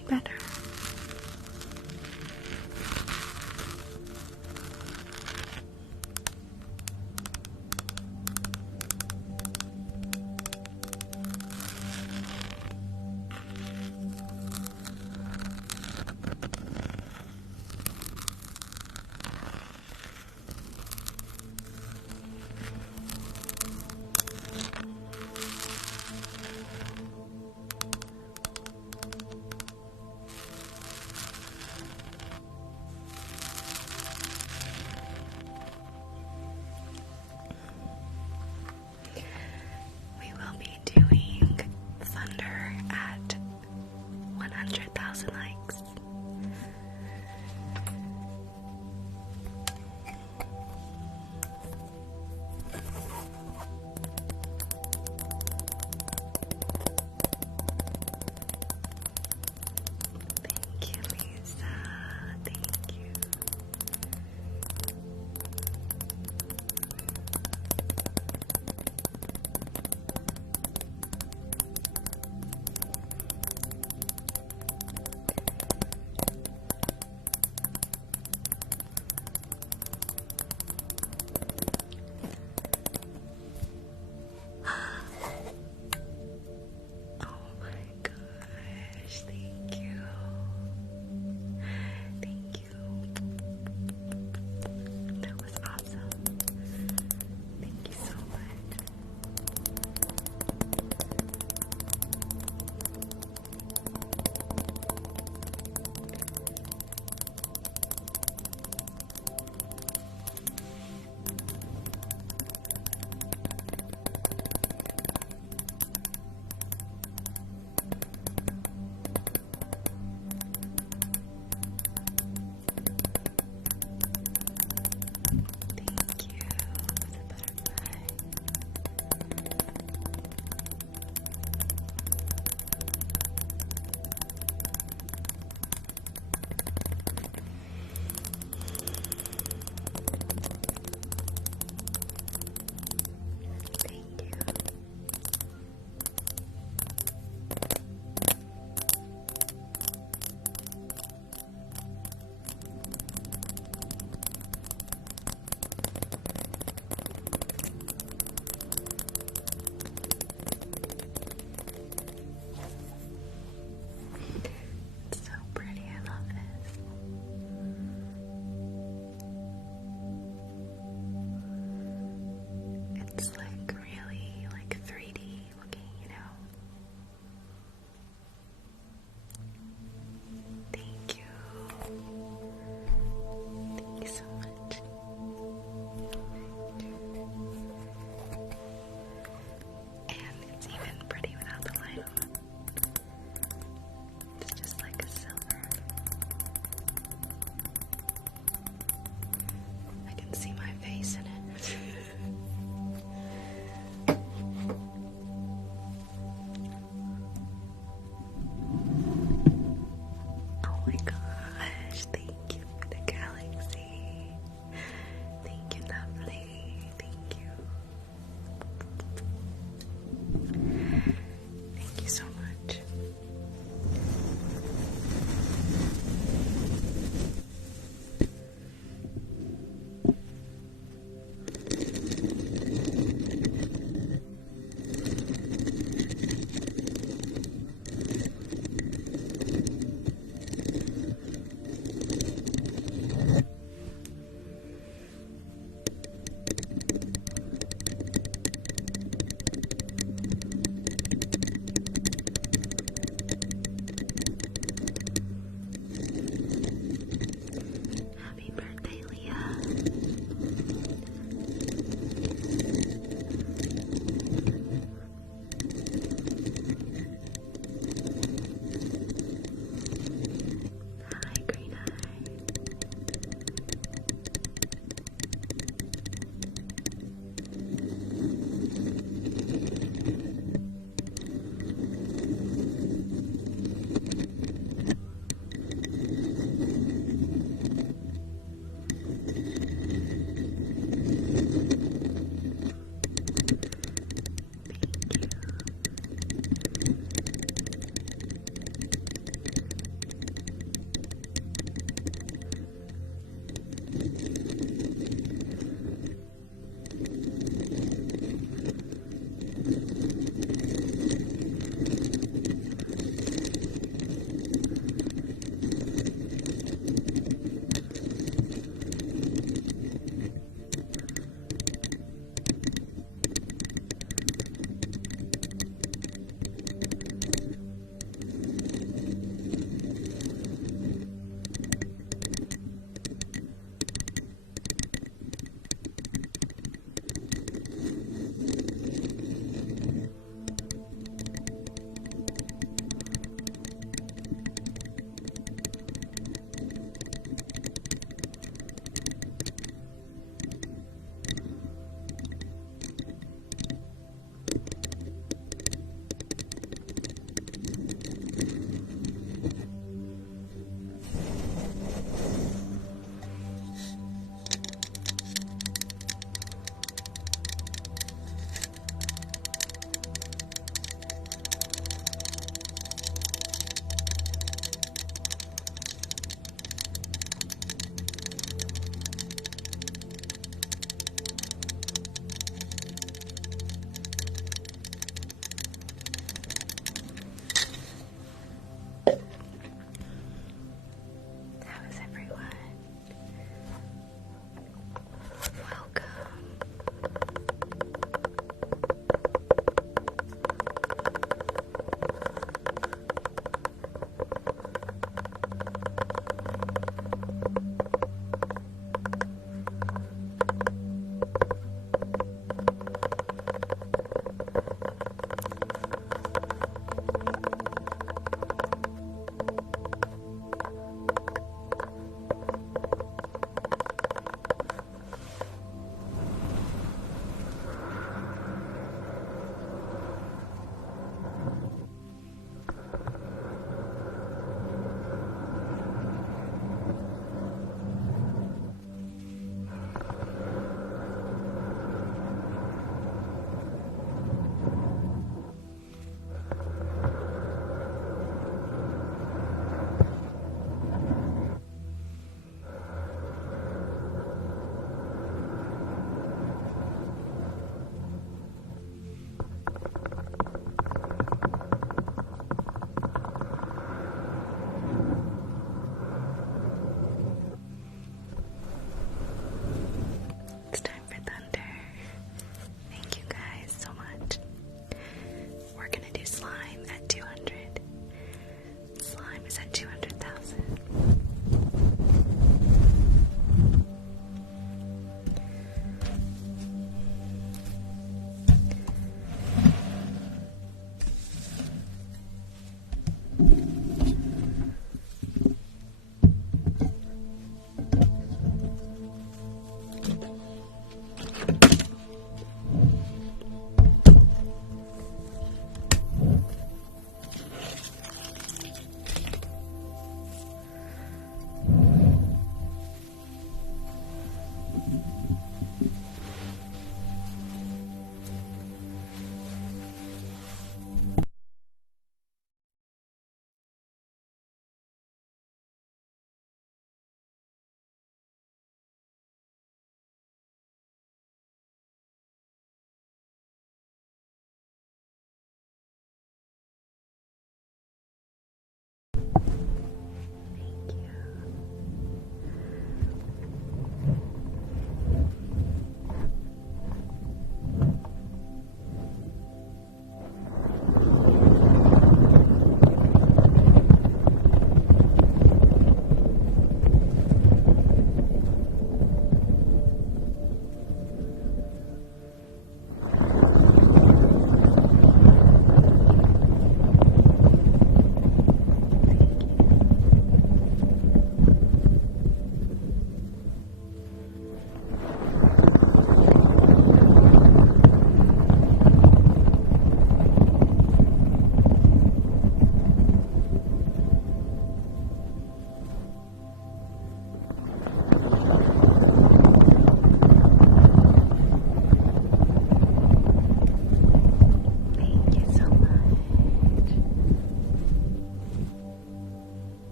feeling better. Doing thunder at 100,000 likes. Thank you, Lisa. Thank you.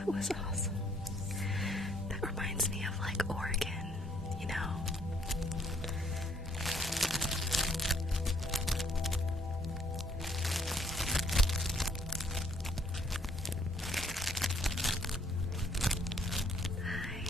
That was awesome. That reminds me of like Oregon, you know? Hi.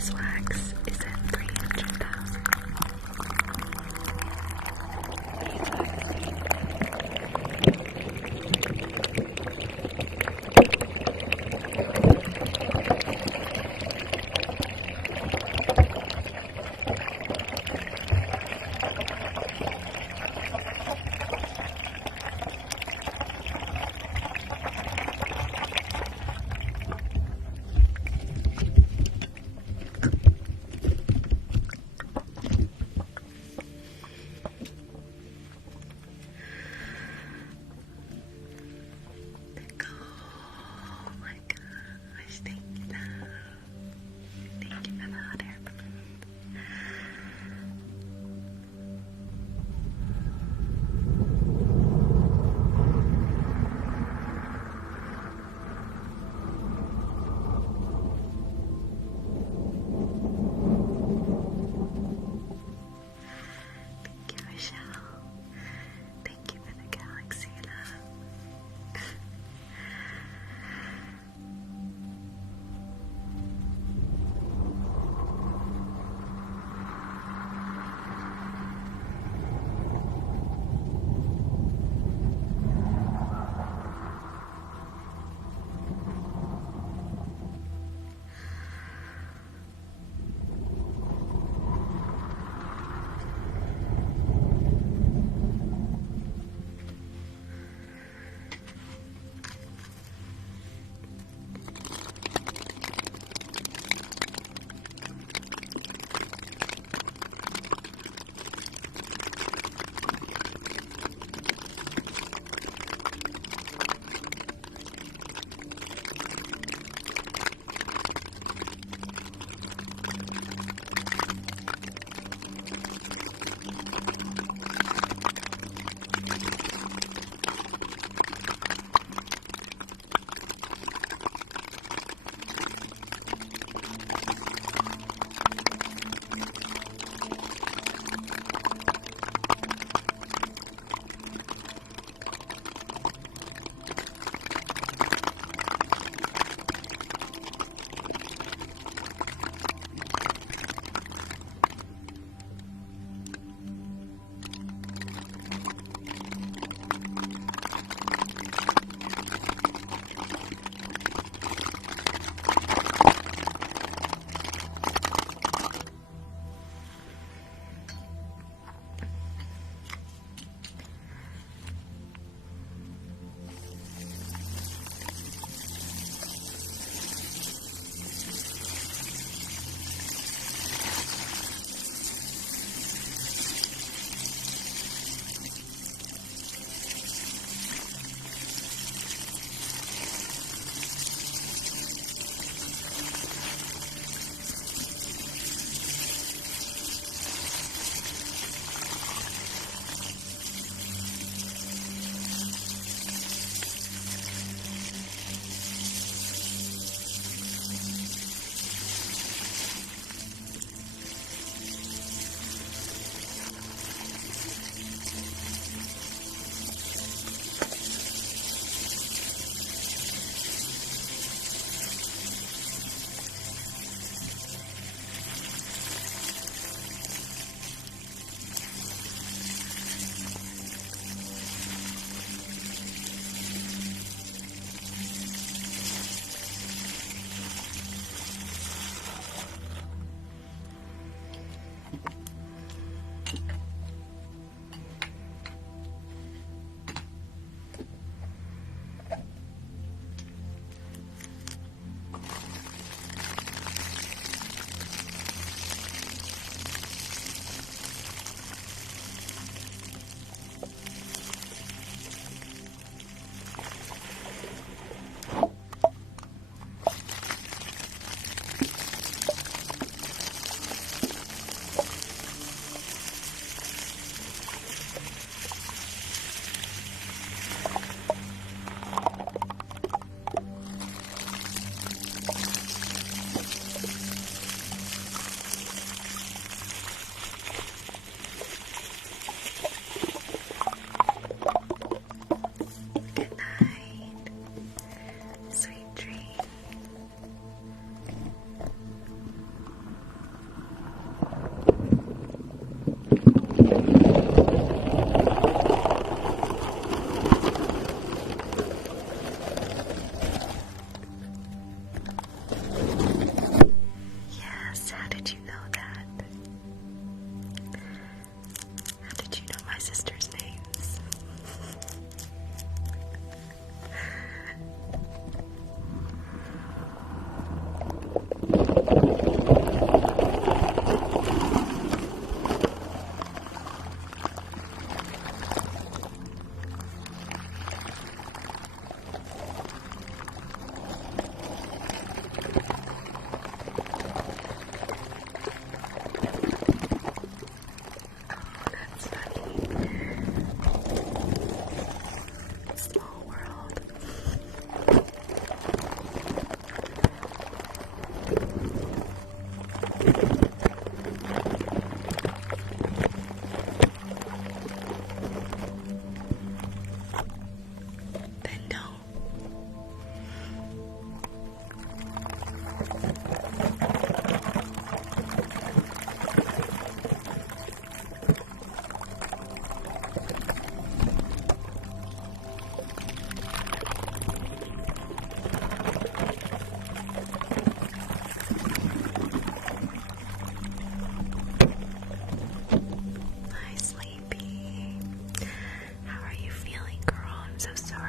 beeswax is at 300,000.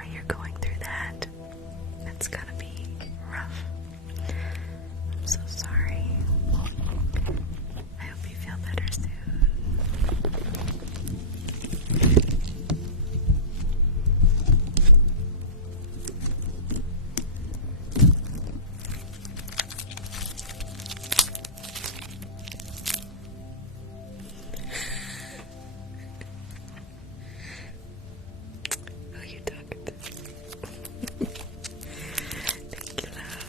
sorry you're going through that. It's gonna be rough. I'm so sorry. I hope you feel better soon. Who are you talking to? Thank you, love.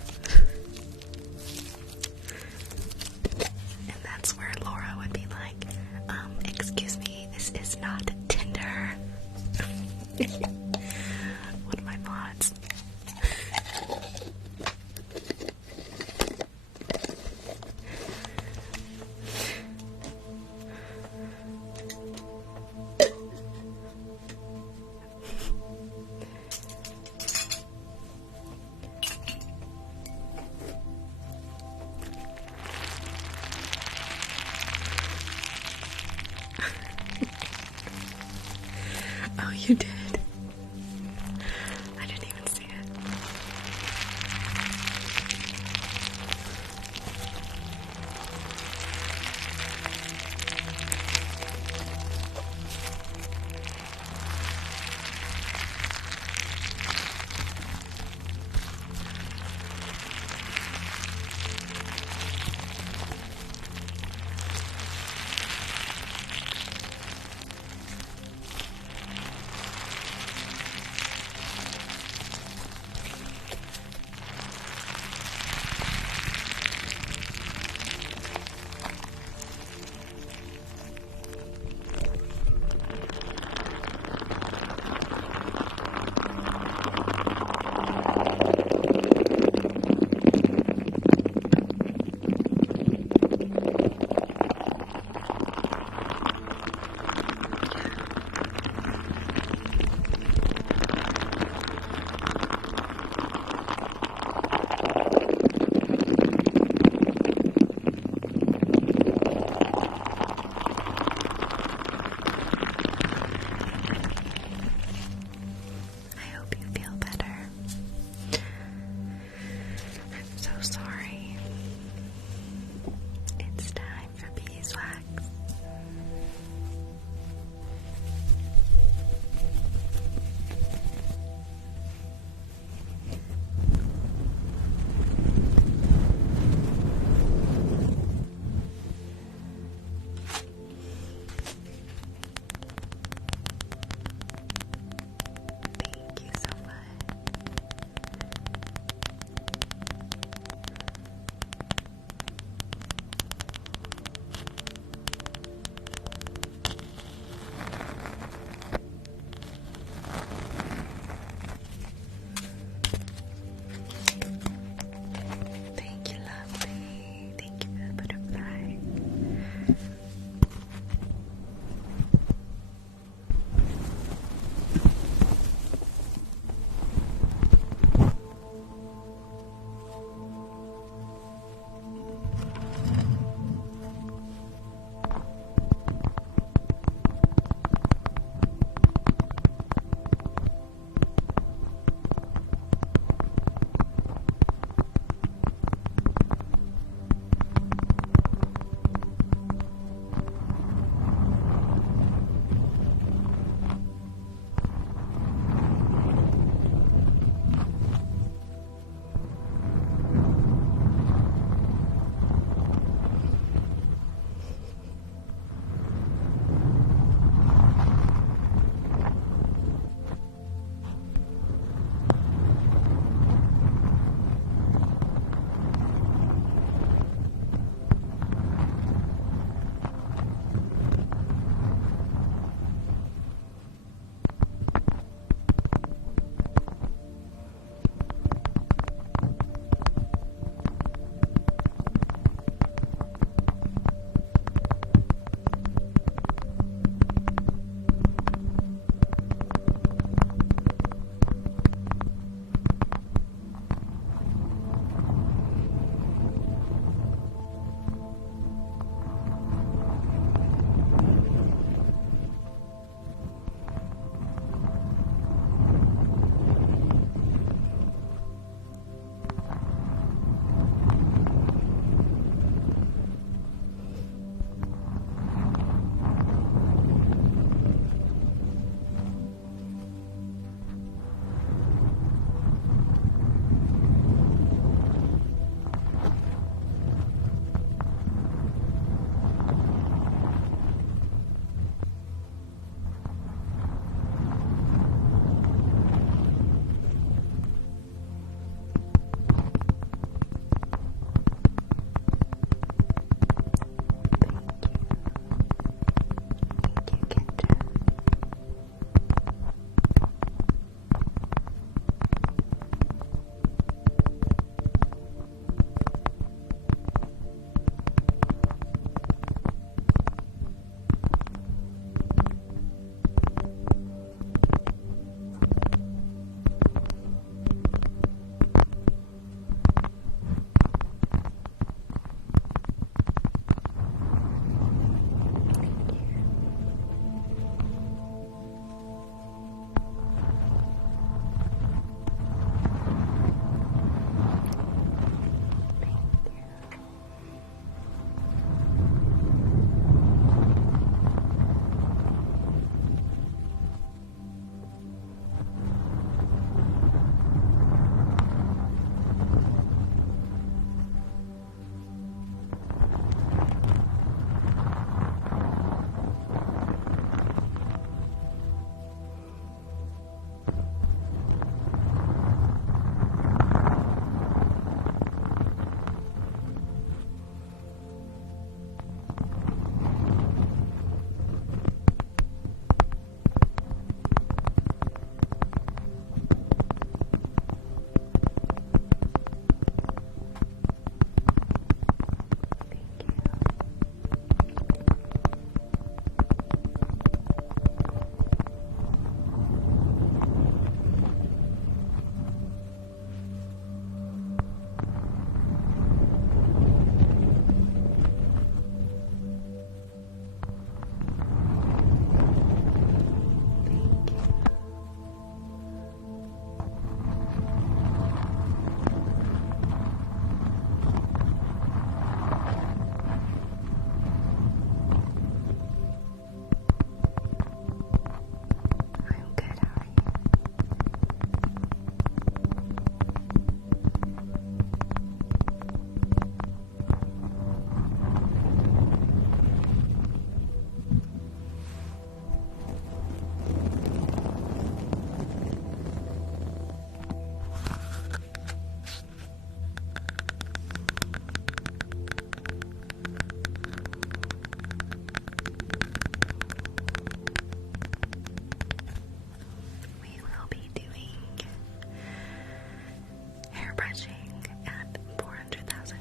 Airbrushing at 400,000.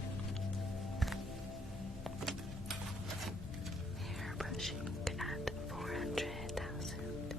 Airbrushing at 400,000.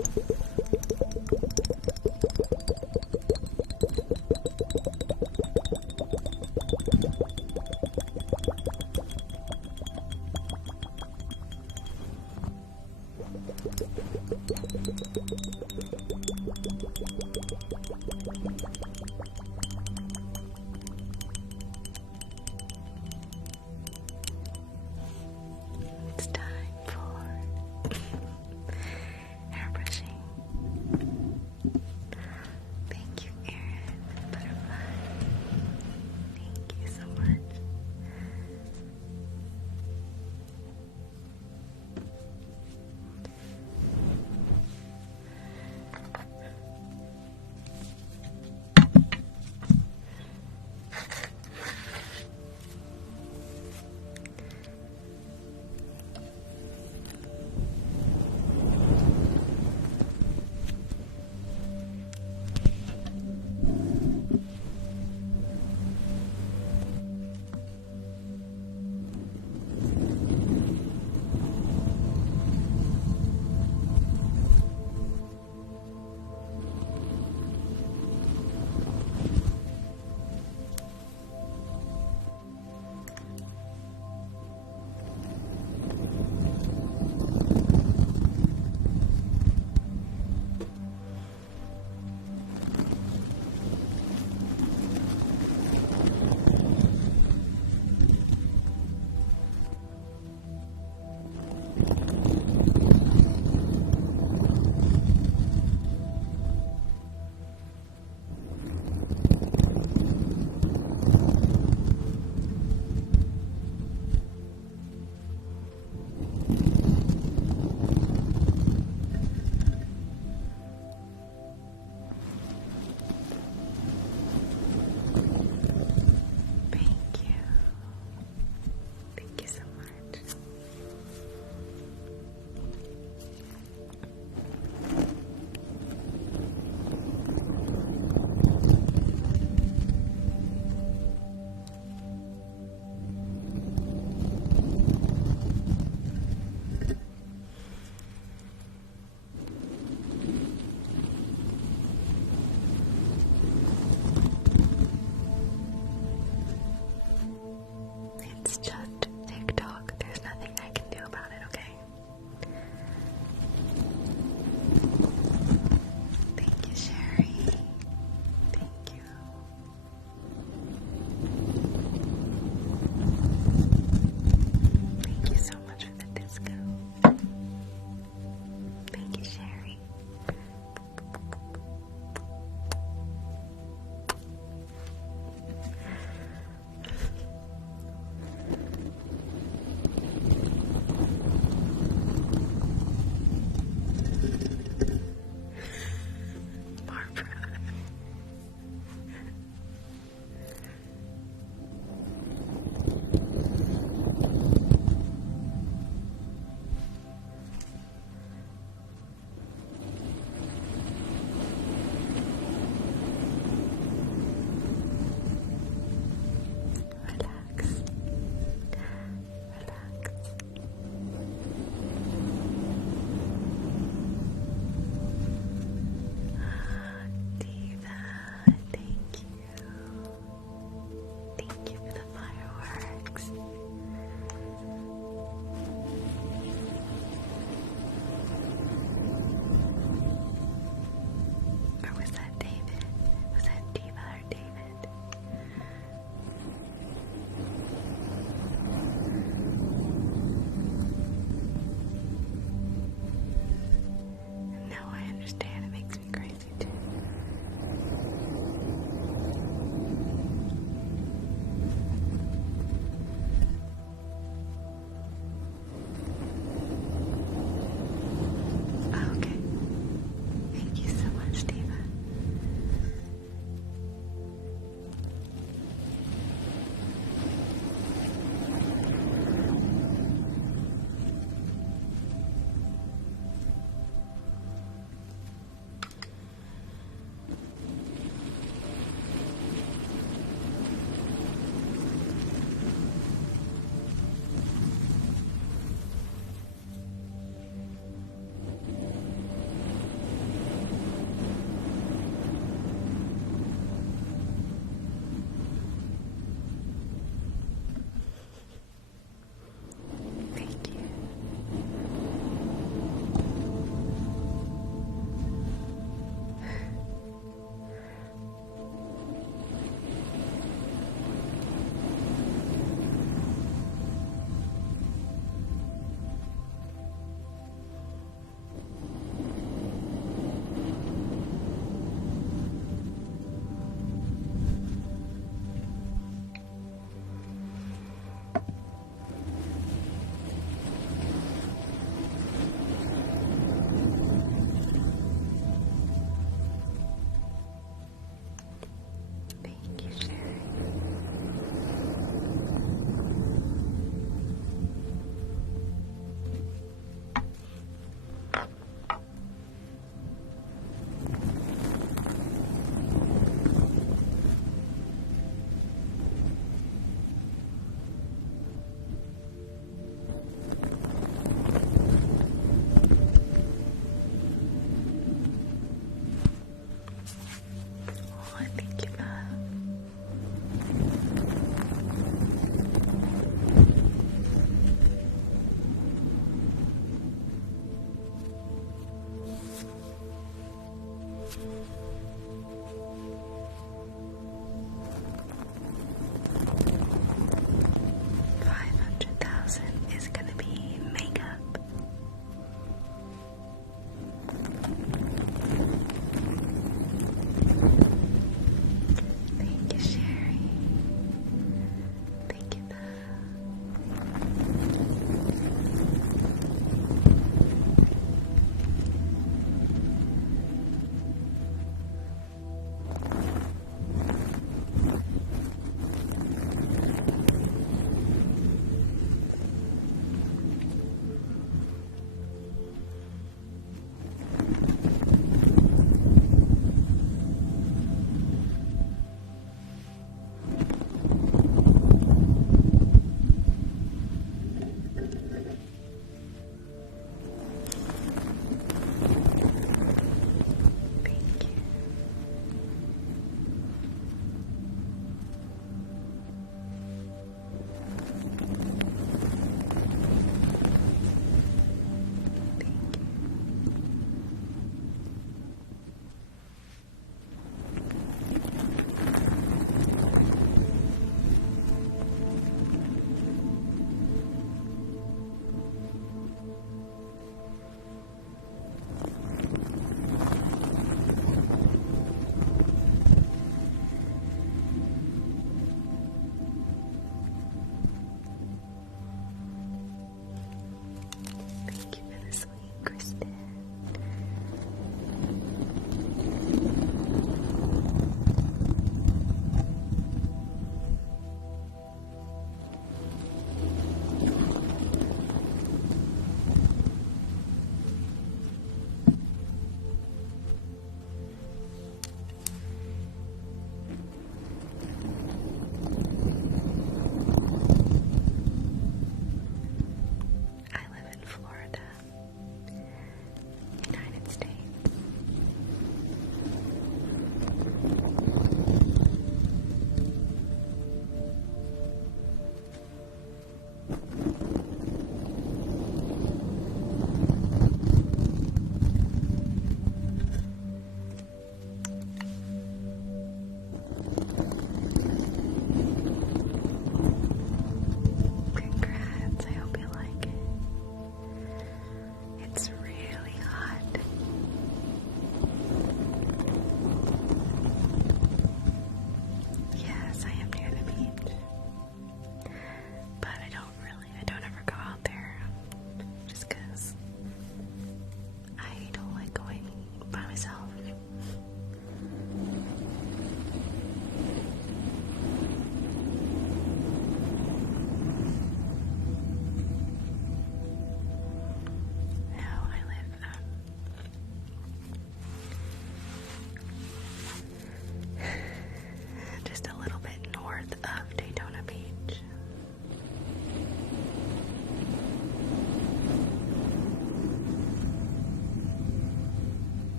It's time for hair brushing. Thank you, Erin. Butterfly. Thank you so much.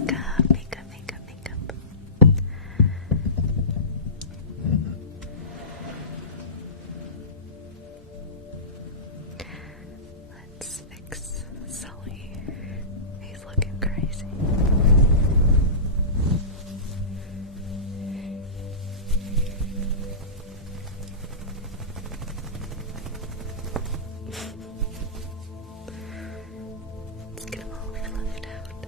makeup, makeup, makeup, makeup. Let's fix Sully. He's looking crazy. Let's get him all fluffed out.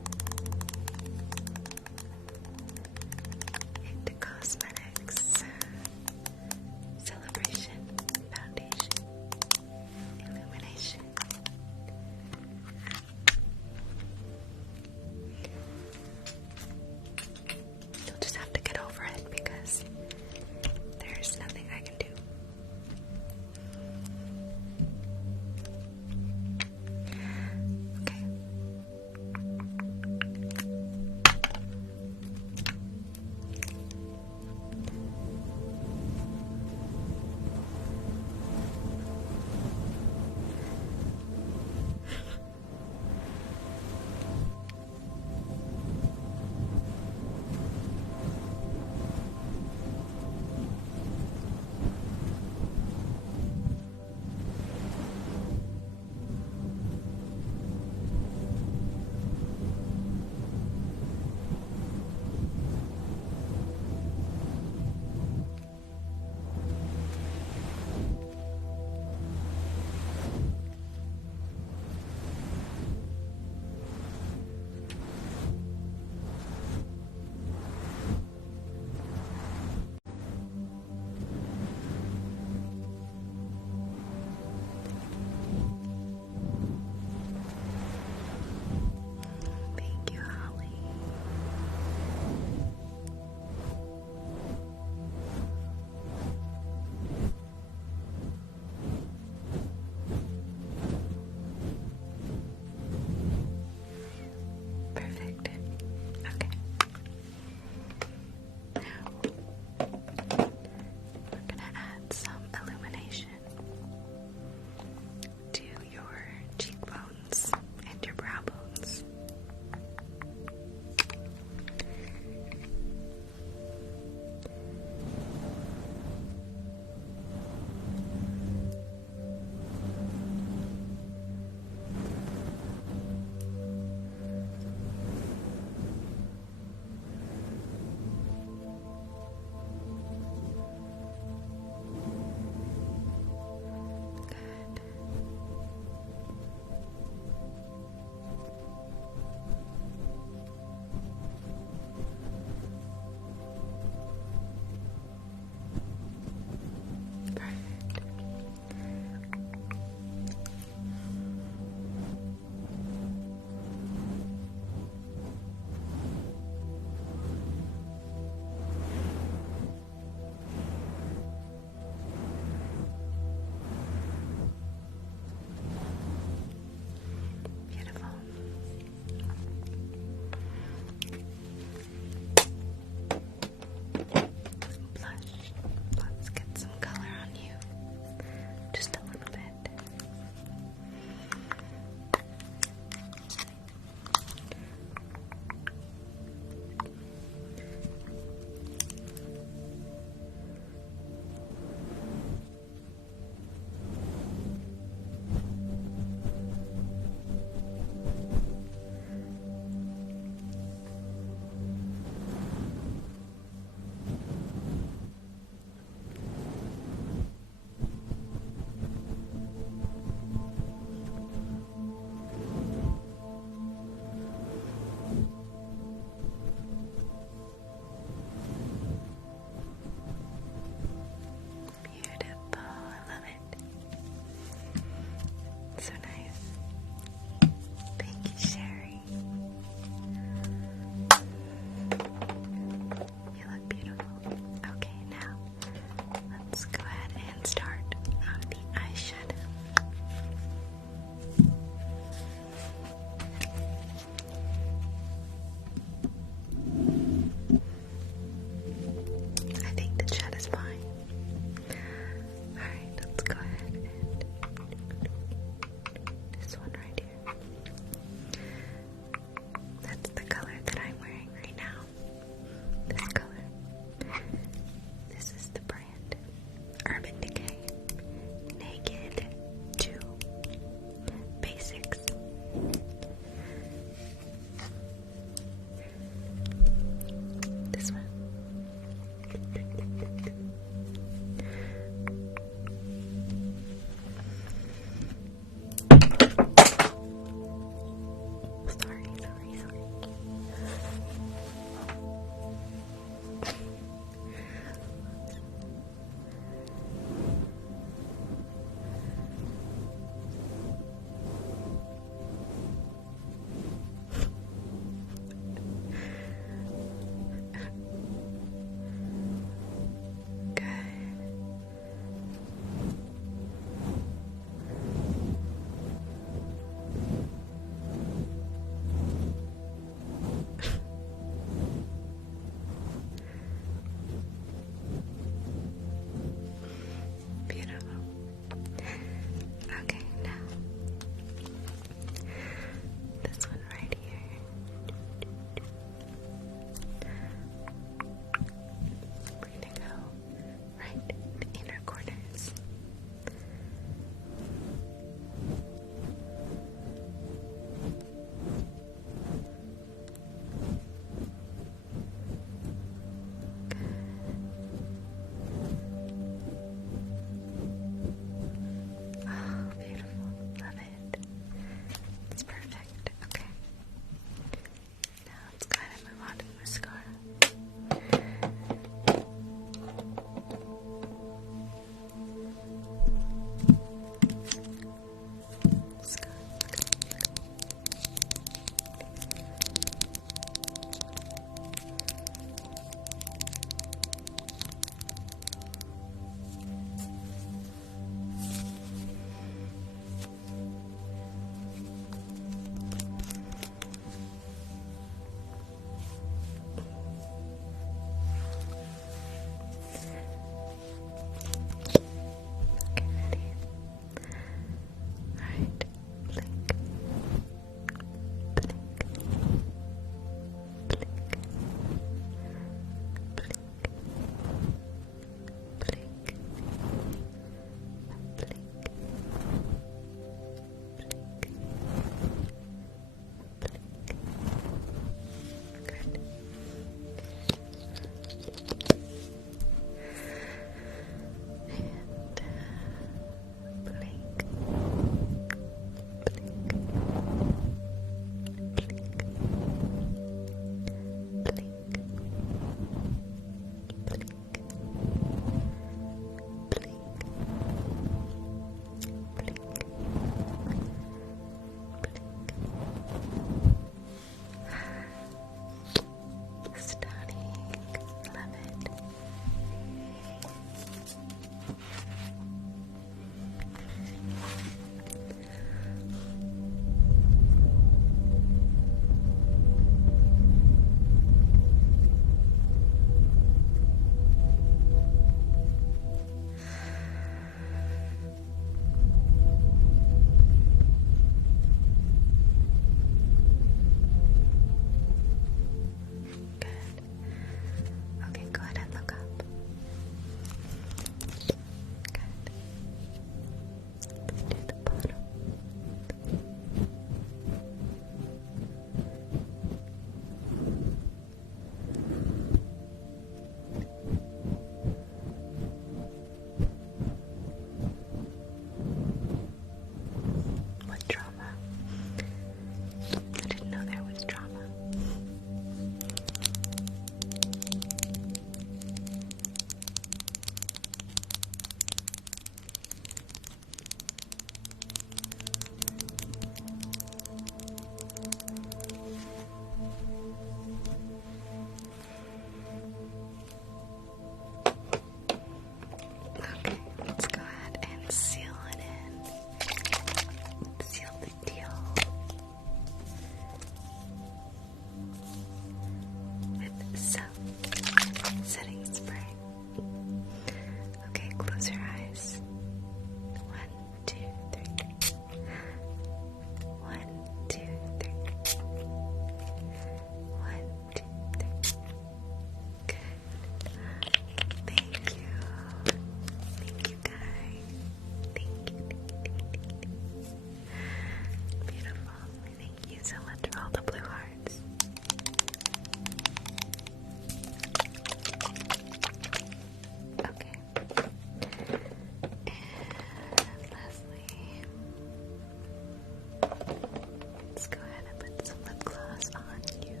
Let's go ahead and put some lip gloss on you.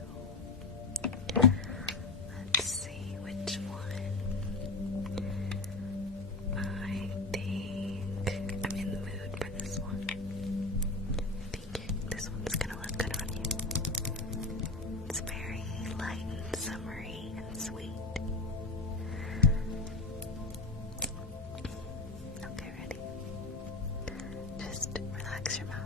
Let's see which one. I think I'm in the mood for this one. I think this one's gonna look good on you. It's very light and summery and sweet. Okay, ready? Just relax your mouth.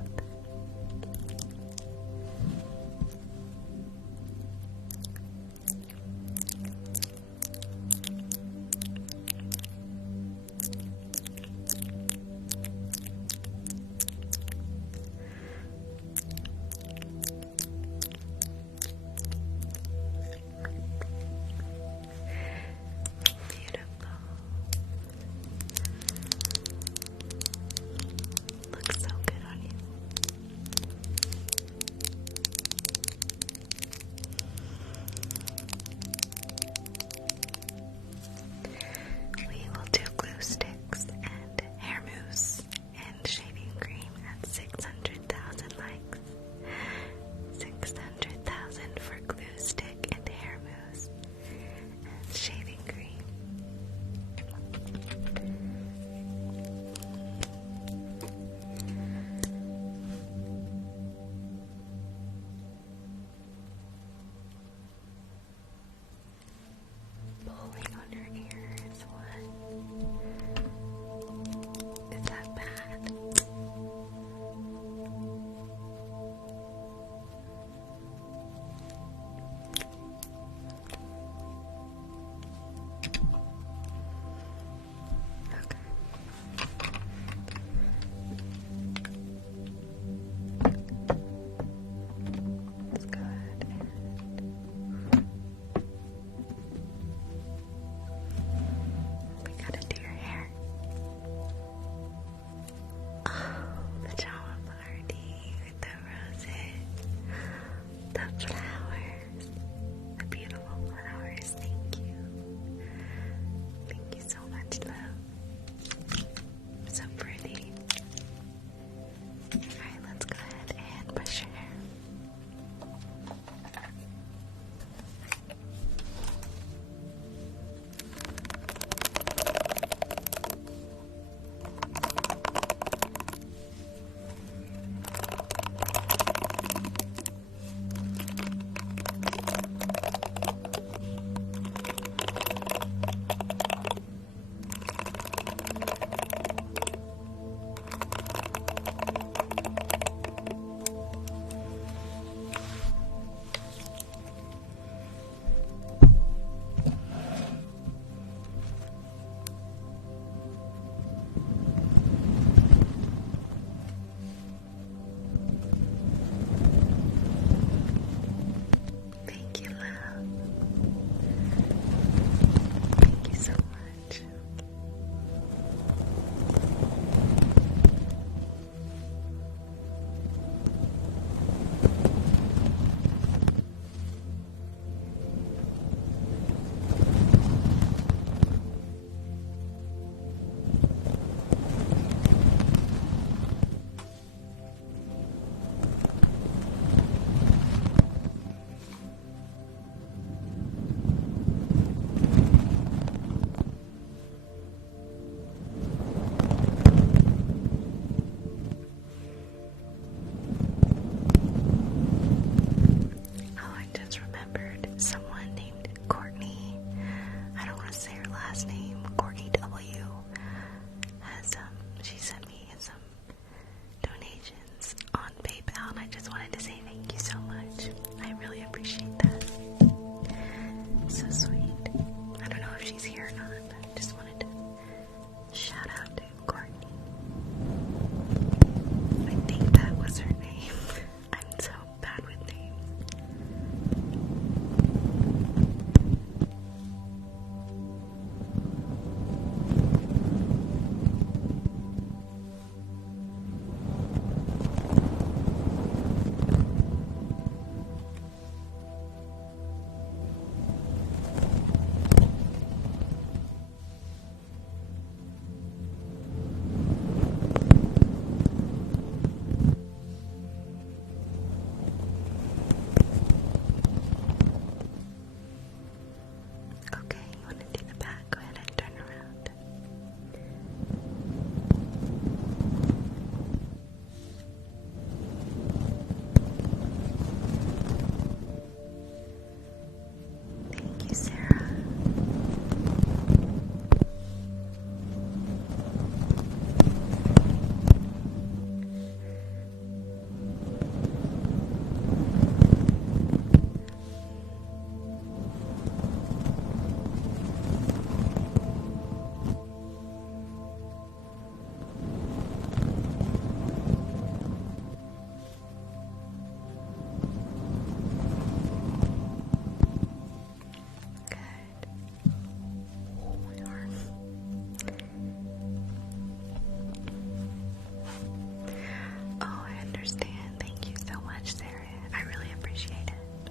understand. Thank you so much, Sarah. I really appreciate it.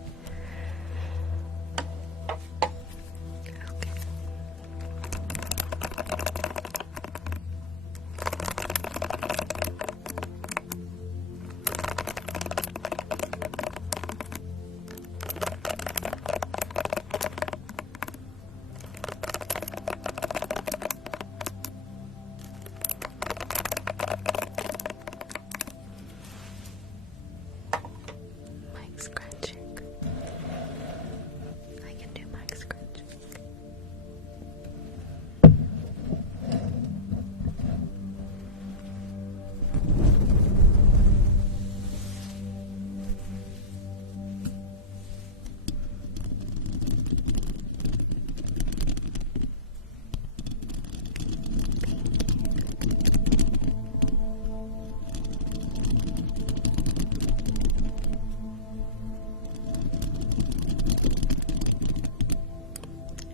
Okay. Mic scratching. I can do mic scratching.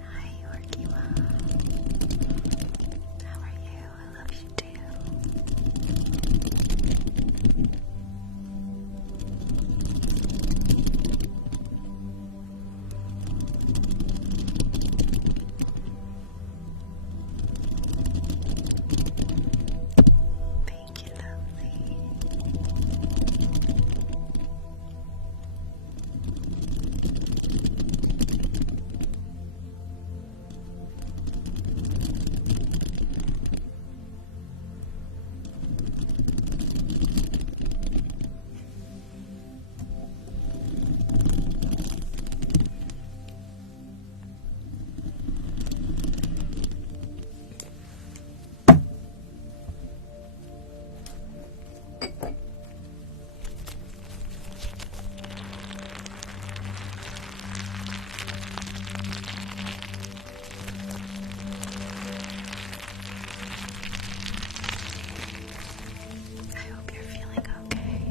Hi, Orkiwa. How are you? I love you too. Thank you, lovely. I hope you're feeling okay.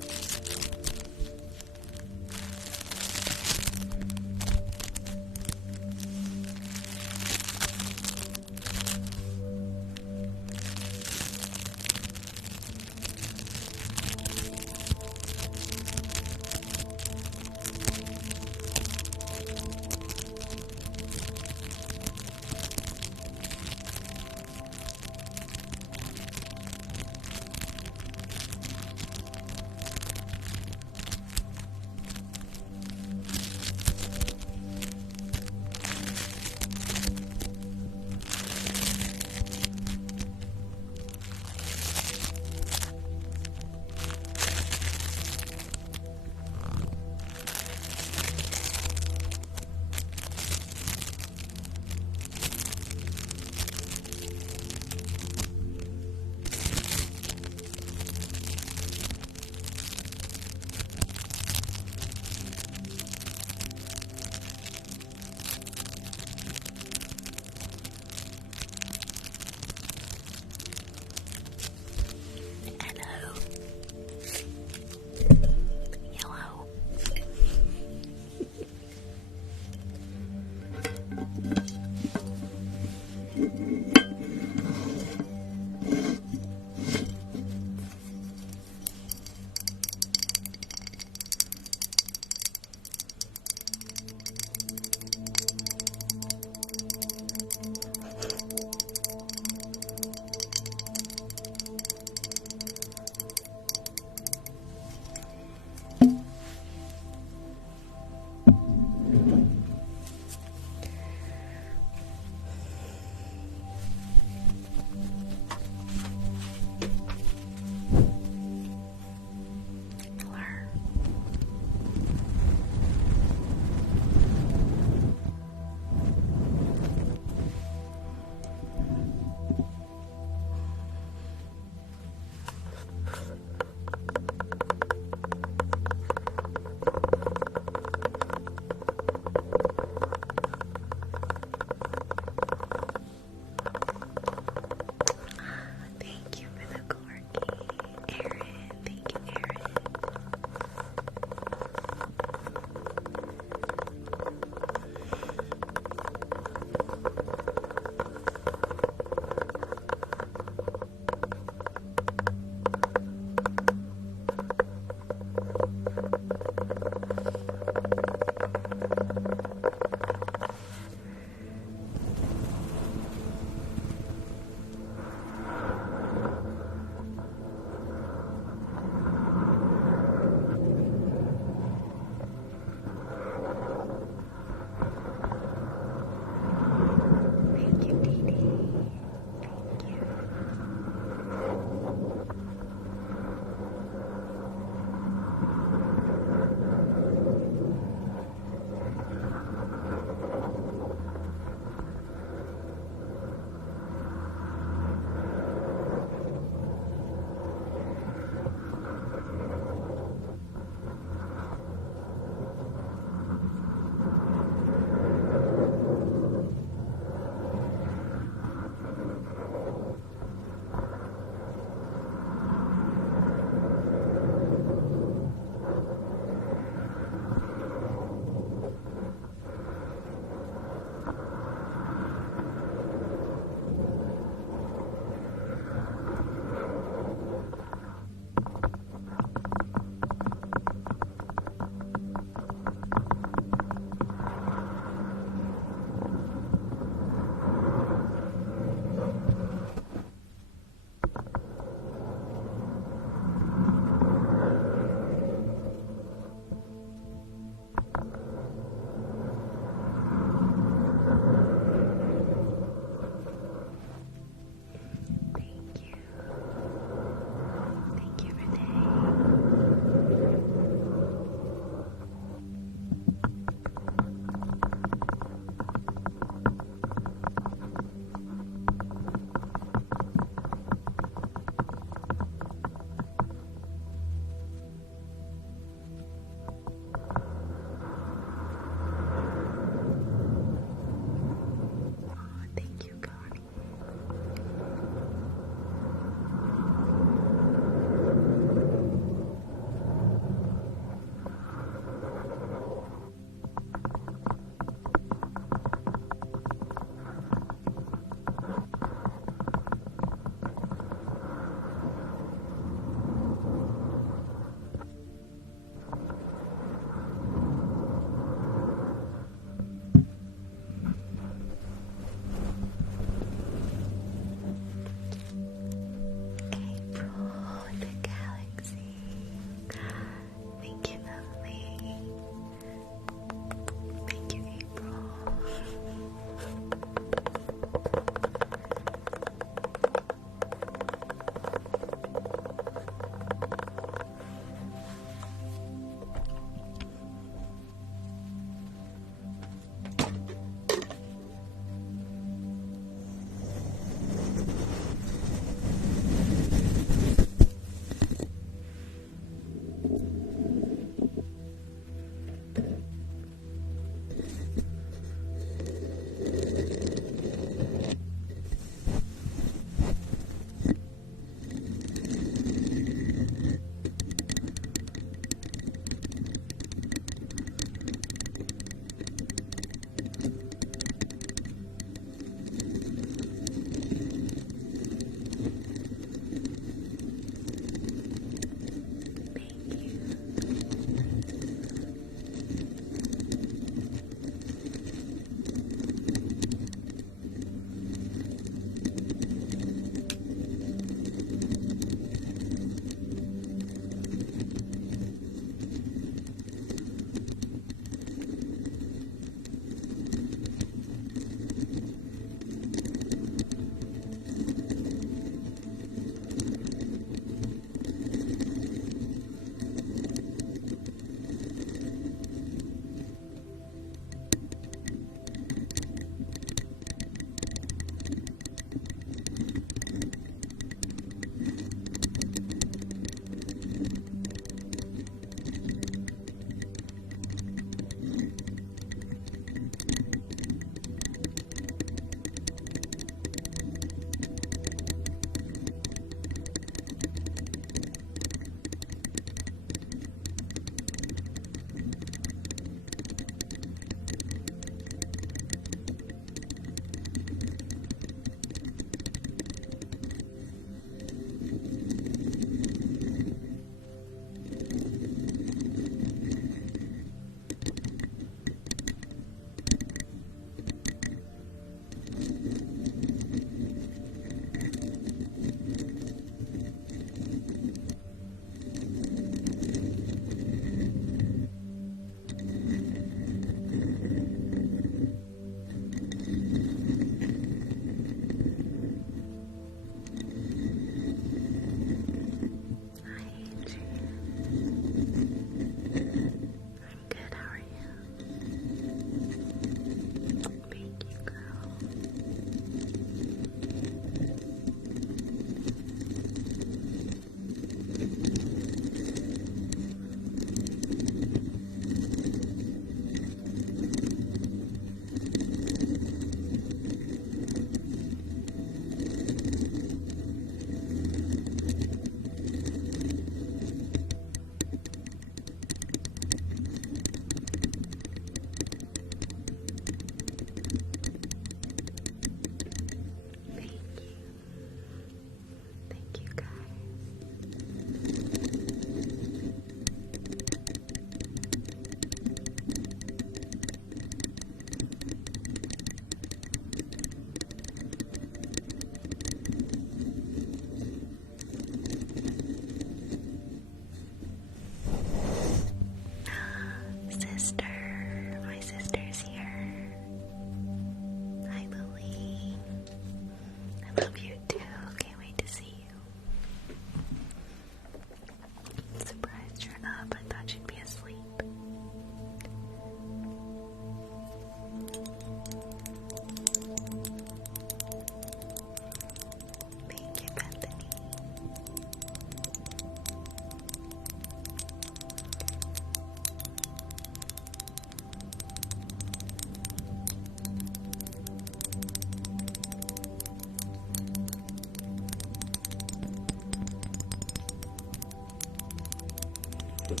Thank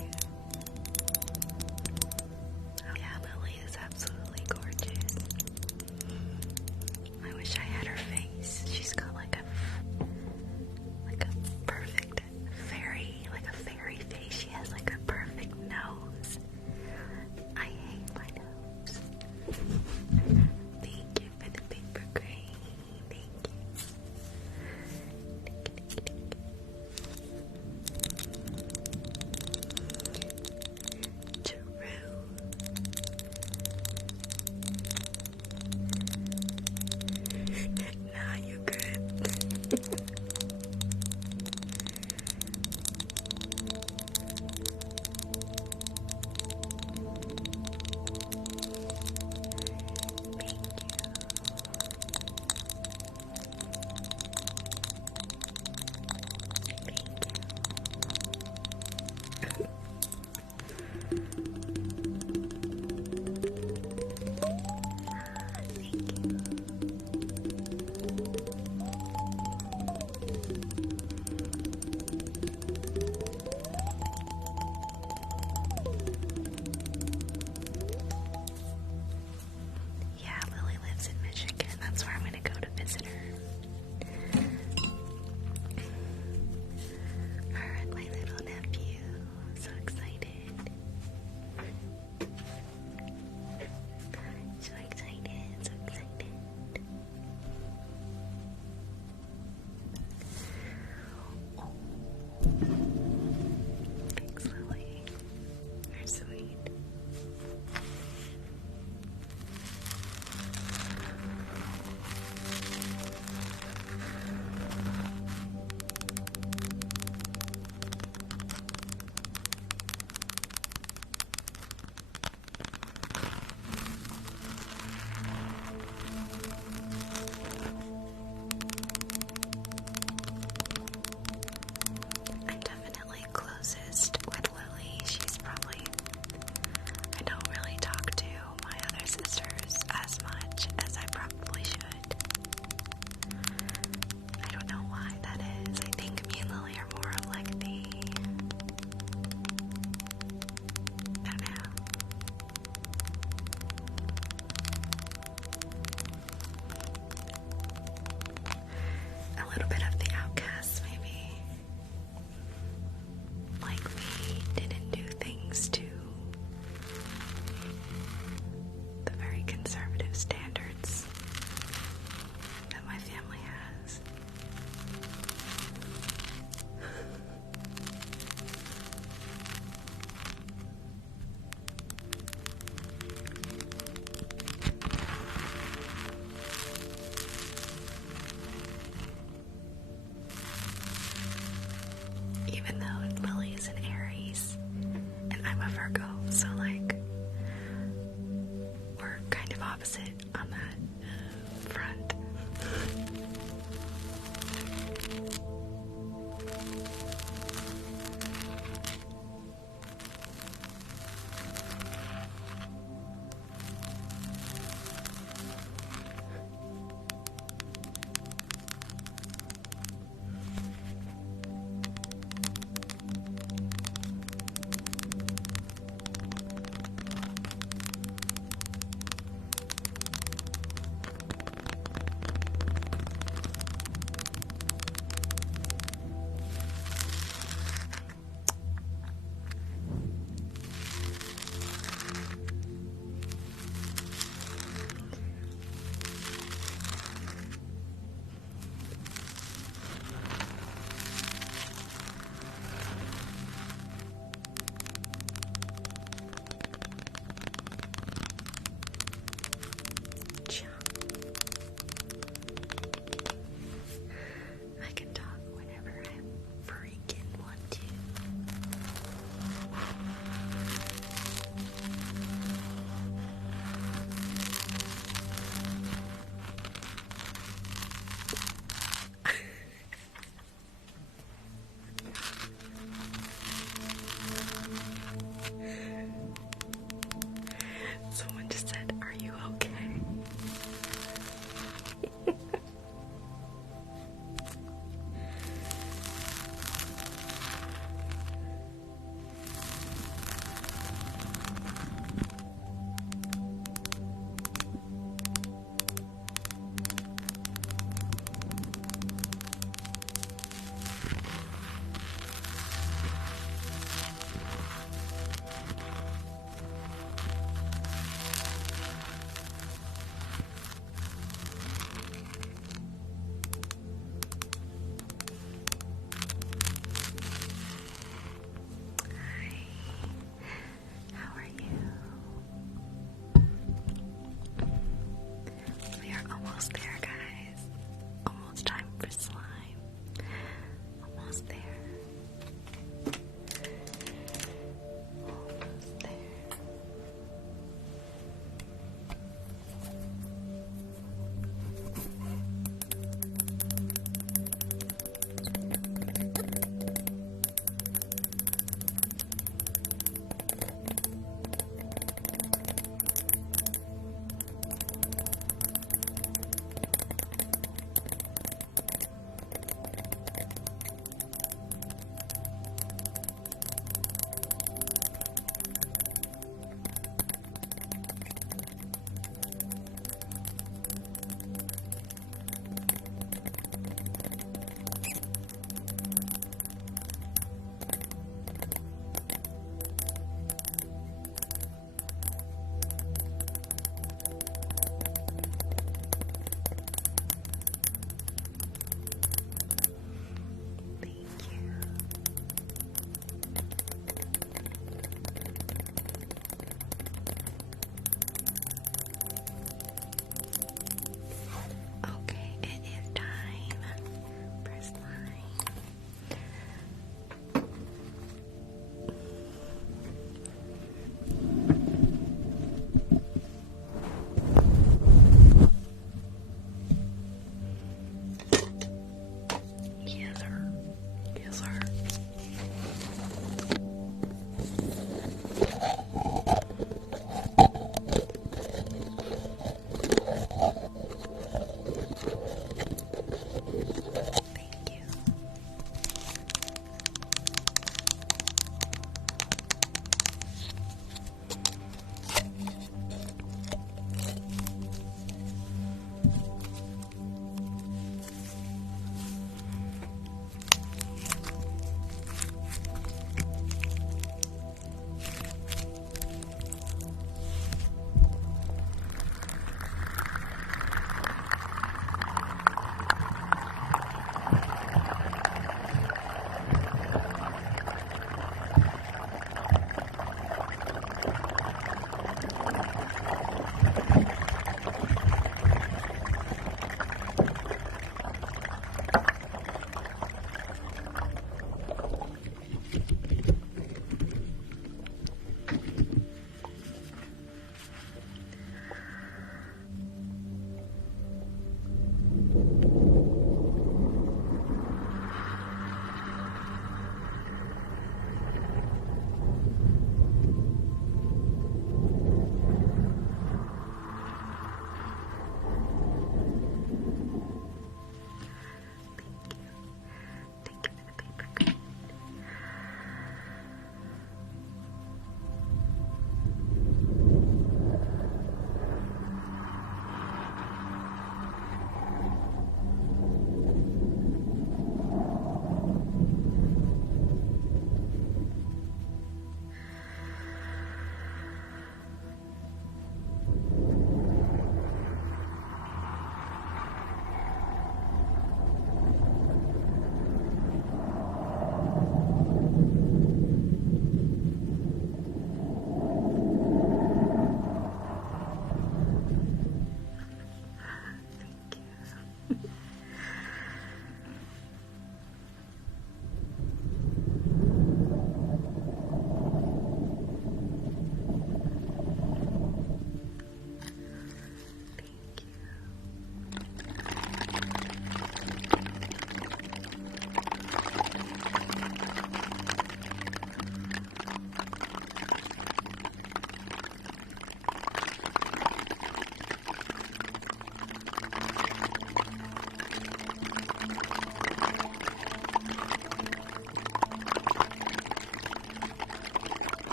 you. Oh yeah, Lily is absolutely gorgeous. I wish I had her face. She's got like a perfect fairy face. She has like a perfect nose. I hate my nose. Thank you for the paper crane. Thank you.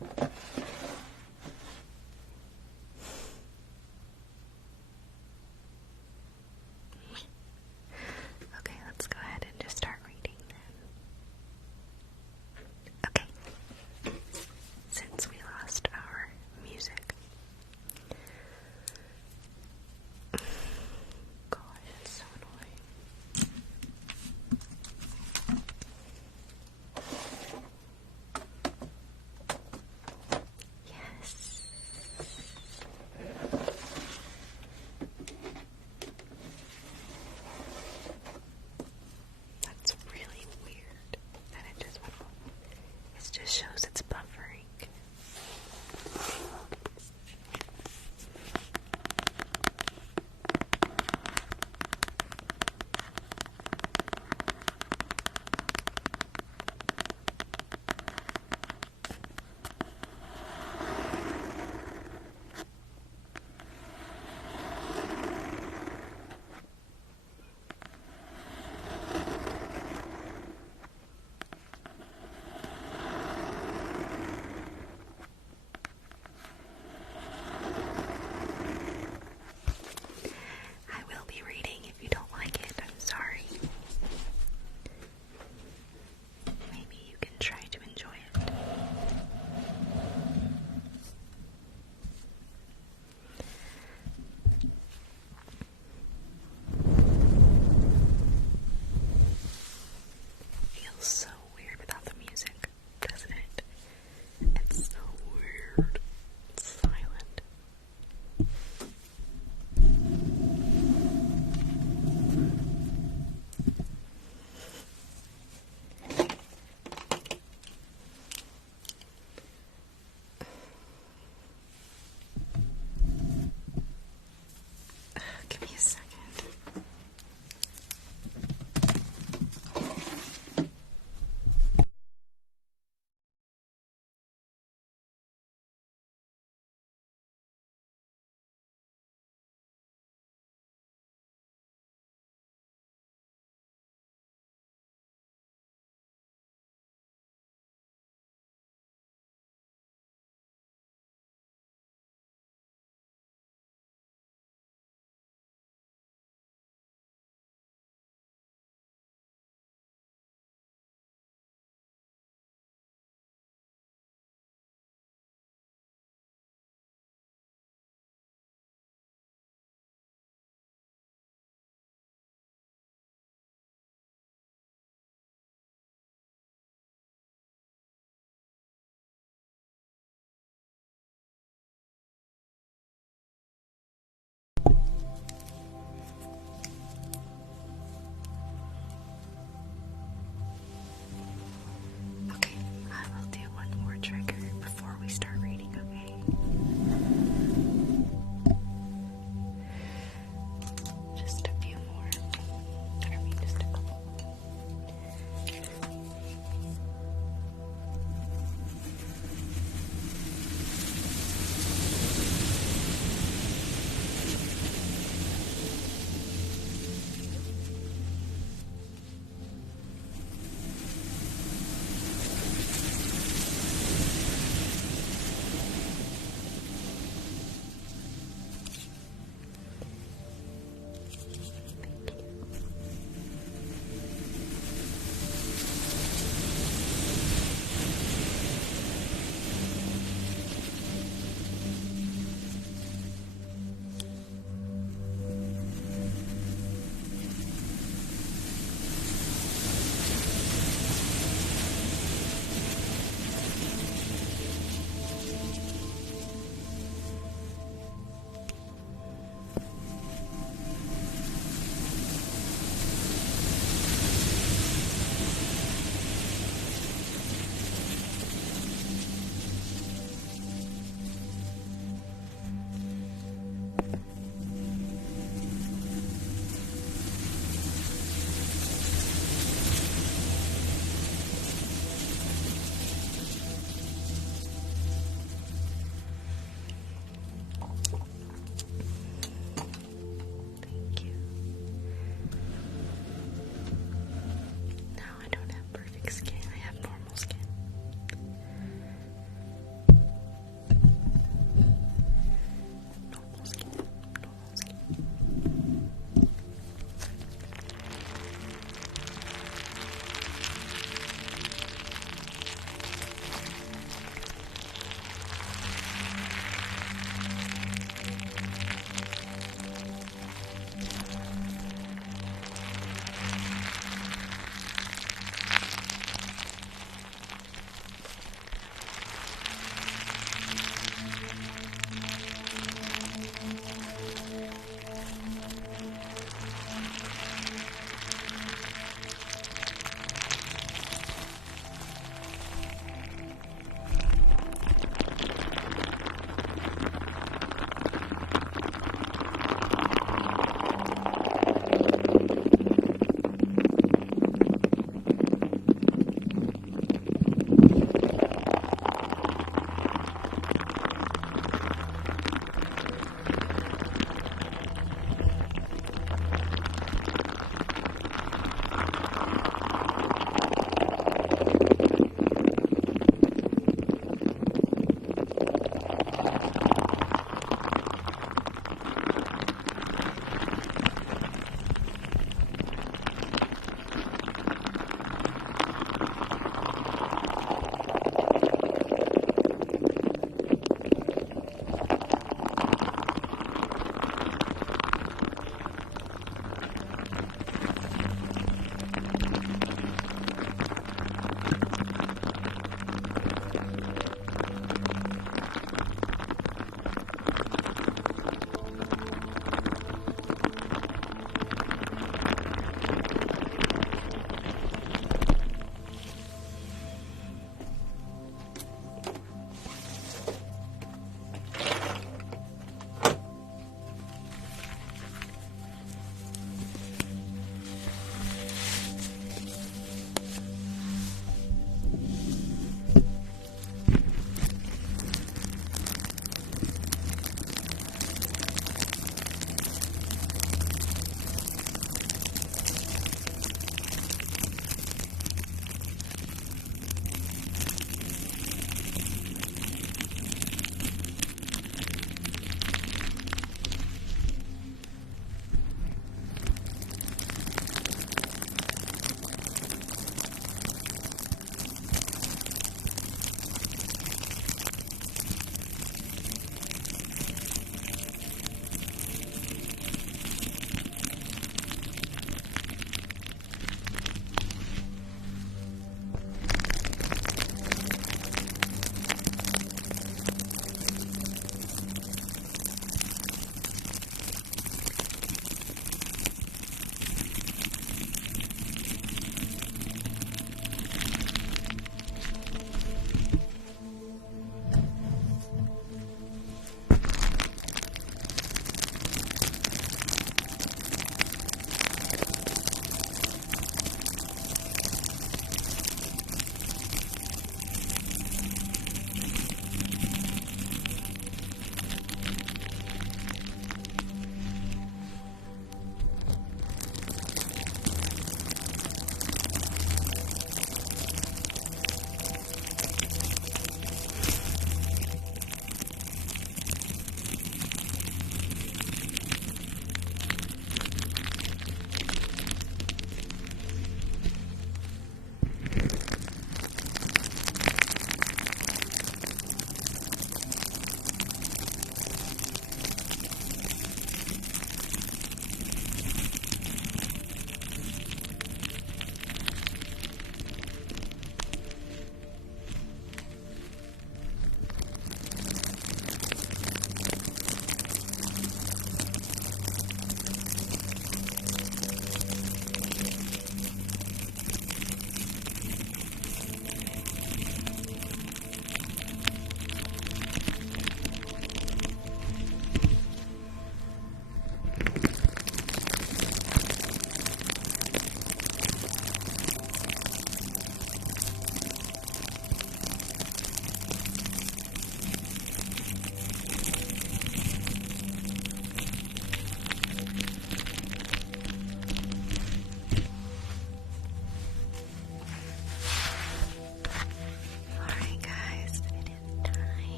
Okay, let's go ahead and just start reading then. Okay. Since we lost our music. God, it's so annoying.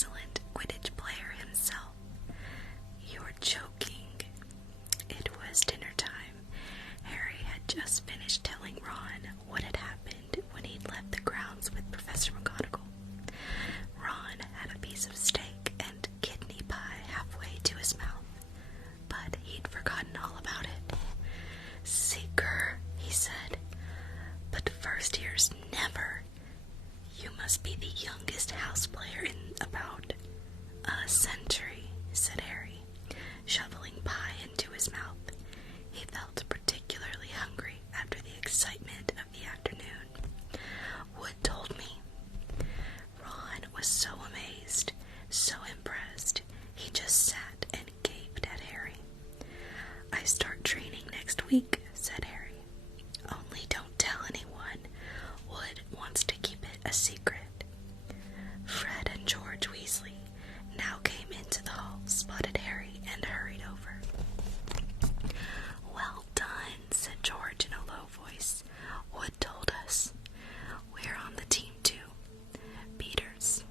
excellent Quidditch player himself. You're joking. It was dinner time. Harry had just finished telling Ron what had happened when he'd left the grounds with Professor McGonagall. Ron had a piece of steak and kidney pie halfway to his mouth, but he'd forgotten all about it. "Seeker," he said, "but first years never. You must be the youngest house player in about a century," said Harry, shoveling pie into his mouth. He felt particularly hungry after the excitement of the afternoon. "Wood told me." Ron was so amazed, so impressed, he just sat and gaped at Harry. "I start training next week," said Harry. "Only don't tell anyone. Wood wants to keep it a secret." Fred and George Weasley now came into the hall, spotted Harry, and hurried over. "Well done," said George in a low voice. "Wood told us. We're on the team too. Beaters.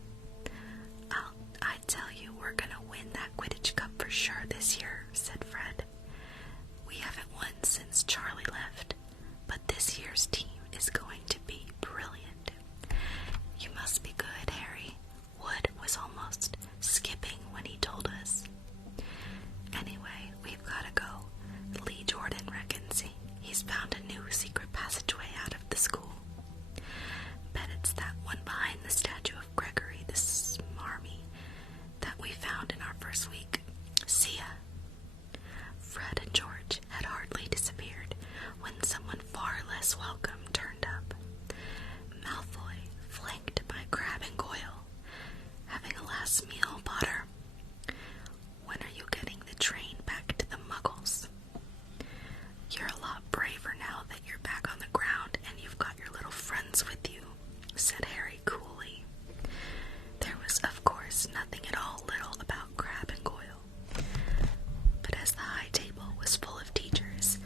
I tell you, we're gonna win that Quidditch Cup for sure this year," said Fred. "We haven't won since Charlie left, but this year's team is going to be brilliant." "You must be good, Harry. Wood was almost skipping when he told us." "Anyway, we've gotta go. Lee Jordan reckons he's found a new secret passageway out of the school. Bet it's that one behind the statue of Gregory the Smarmy that we found in our first week. See ya." Fred and George had hardly disappeared when someone far less welcome turned up. Malfoy, flanked by Crabbe and Goyle. "Having a last meal, Potter? When are you getting the train back to the Muggles?" "You're a lot braver now that you're back on the ground and you've got your little friends with you," said Harry coolly. There was, of course, nothing at all little about Crabbe and Goyle. But as the high table was full of teachers,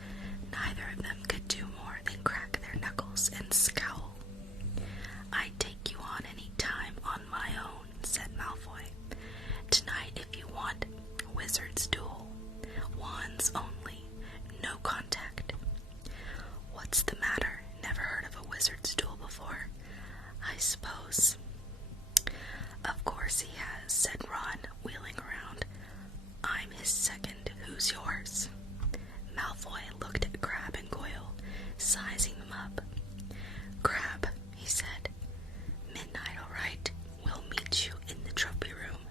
neither of them could do more than crack their knuckles and scowl. "I'd take you on any time on my own," said Malfoy. "Tonight, if you want, wizard's duel. Wands only. No contact." "What's the matter? Never heard of a wizard's duel before. I suppose." "Of course he has," said Ron, wheeling around. "I'm his second. Who's yours?" Malfoy looked at Crabbe and Goyle, sizing them up. "Crabbe," he said. "Midnight, all right. We'll meet you in the trophy room.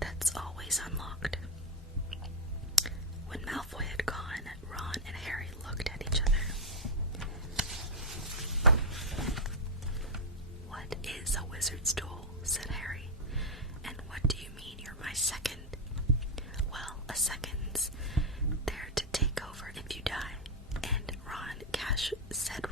That's always unlocked." When Malfoy had gone, Ron and Harry looked at each other. "What is a wizard's duel?" said Harry. "And what do you mean you're my second?" "Well, a second's there to take over if you die." And said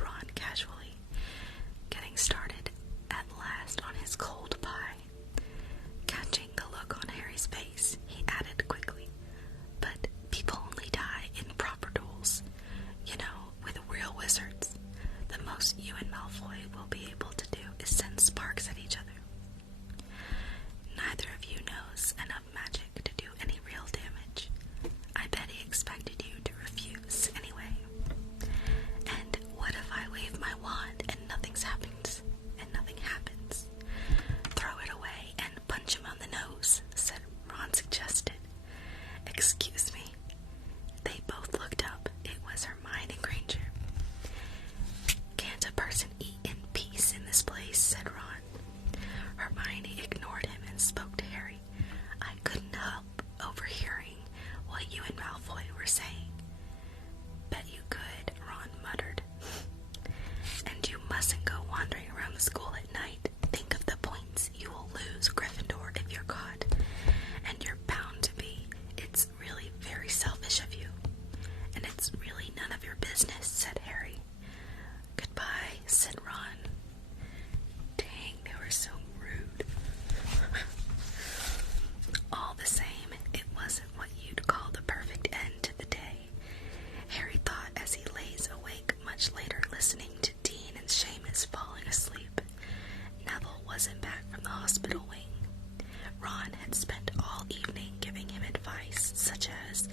had spent all evening giving him advice, such as,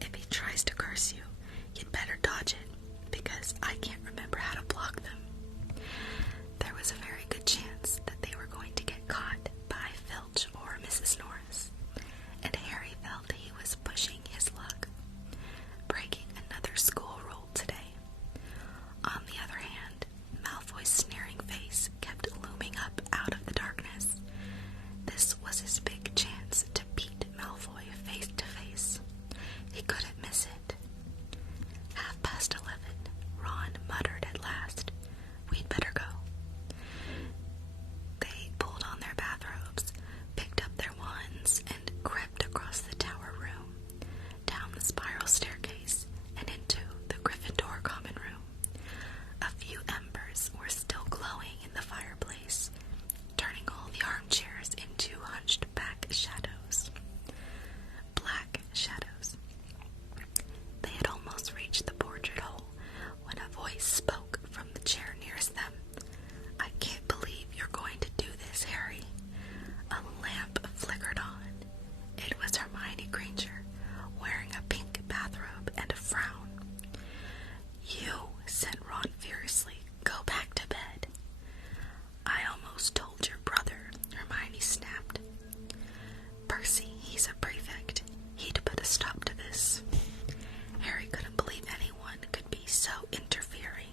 if he tries to curse you, you'd better dodge it, because I can't remember how to block them. There was a very good chance that they were going to get caught by Filch or Mrs. Norris, and Harry felt he was pushing his luck, breaking another school rule today. On the other hand, Malfoy's sneering face kept looming up out of the darkness. This was his big chance to beat Malfoy face to face. He couldn't miss it. 11:30, Ron muttered at last. We'd better go. They pulled on their bathrobes, picked up their wands, and crept across the tower room, down the spiral staircase, and into the Gryffindor common room. A few embers were still glowing in the fireplace, turning all the armchairs into hunched back shadows. Black shadows. They had almost reached the portrait hole when a voice spoke from the chair nearest them. I can't believe you're going to do this, Harry. A lamp flickered on. It was Hermione Granger, wearing a pink bathrobe and a frown. You, said Ron furiously, go back to bed. I almost told your brother, Hermione snapped. Percy, he's a prefect. He'd put a stop to this. Harry couldn't believe anyone could be so interfering.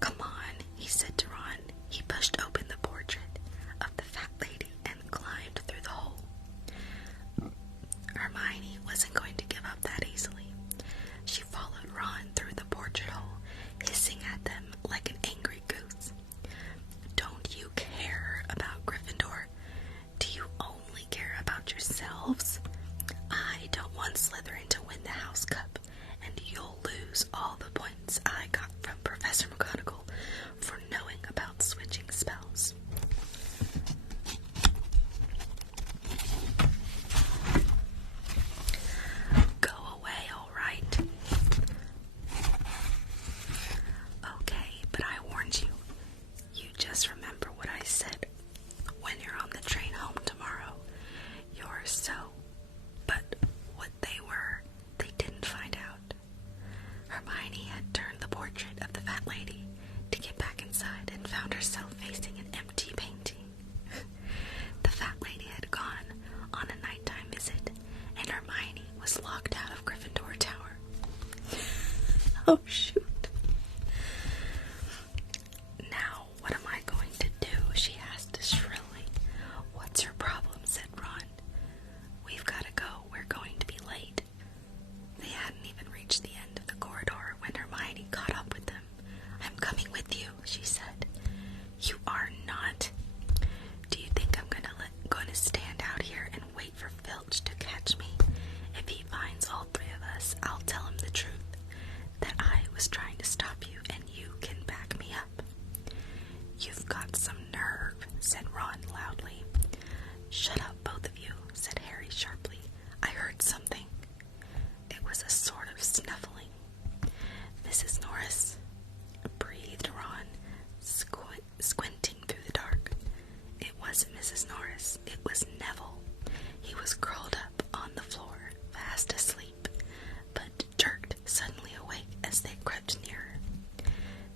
Come on, he said to Ron. He pushed open the portrait of the fat lady and climbed through the hole. Hermione wasn't going to give up that easily. She followed Ron through the portrait hole, hissing at them like an angry goose. Don't you care about Gryffindor? Do you only care about yourselves? I don't want Slytherin to win the House Cup, and you'll lose all the points I got from Professor McGonagall for knowing about switching spells. Go away, all right? Okay, but I warned you. You just remember what I said when you're on the train home tomorrow. You're so... But what they were, they didn't find out. Hermione had turned the portrait of the fat lady to get back inside and found herself facing an empty painting. The fat lady had gone on a nighttime visit, and Hermione was locked out of Gryffindor Tower. Oh, shoot. Now, what am I going to do? She asked shrilly. What's your problem? Said Ron. We've got to go. We're going to be late. They hadn't even reached the end of the corridor when Hermione caught up with them. I'm coming with you, she said. You are not. Do you think I'm going to stand out here and wait for Filch to catch me? If he finds all three of us, I'll tell him the truth. That I was trying to stop you and you can back me up. You've got some nerve, said Ron loudly. Shut up, both of you, said Harry sharply. I heard something. It was a sort of snuffling. Mrs. Norris, breathed Ron, squinting through the dark. It wasn't Mrs. Norris, it was Neville. He was curled up on the floor, fast asleep, but jerked suddenly awake as they crept nearer.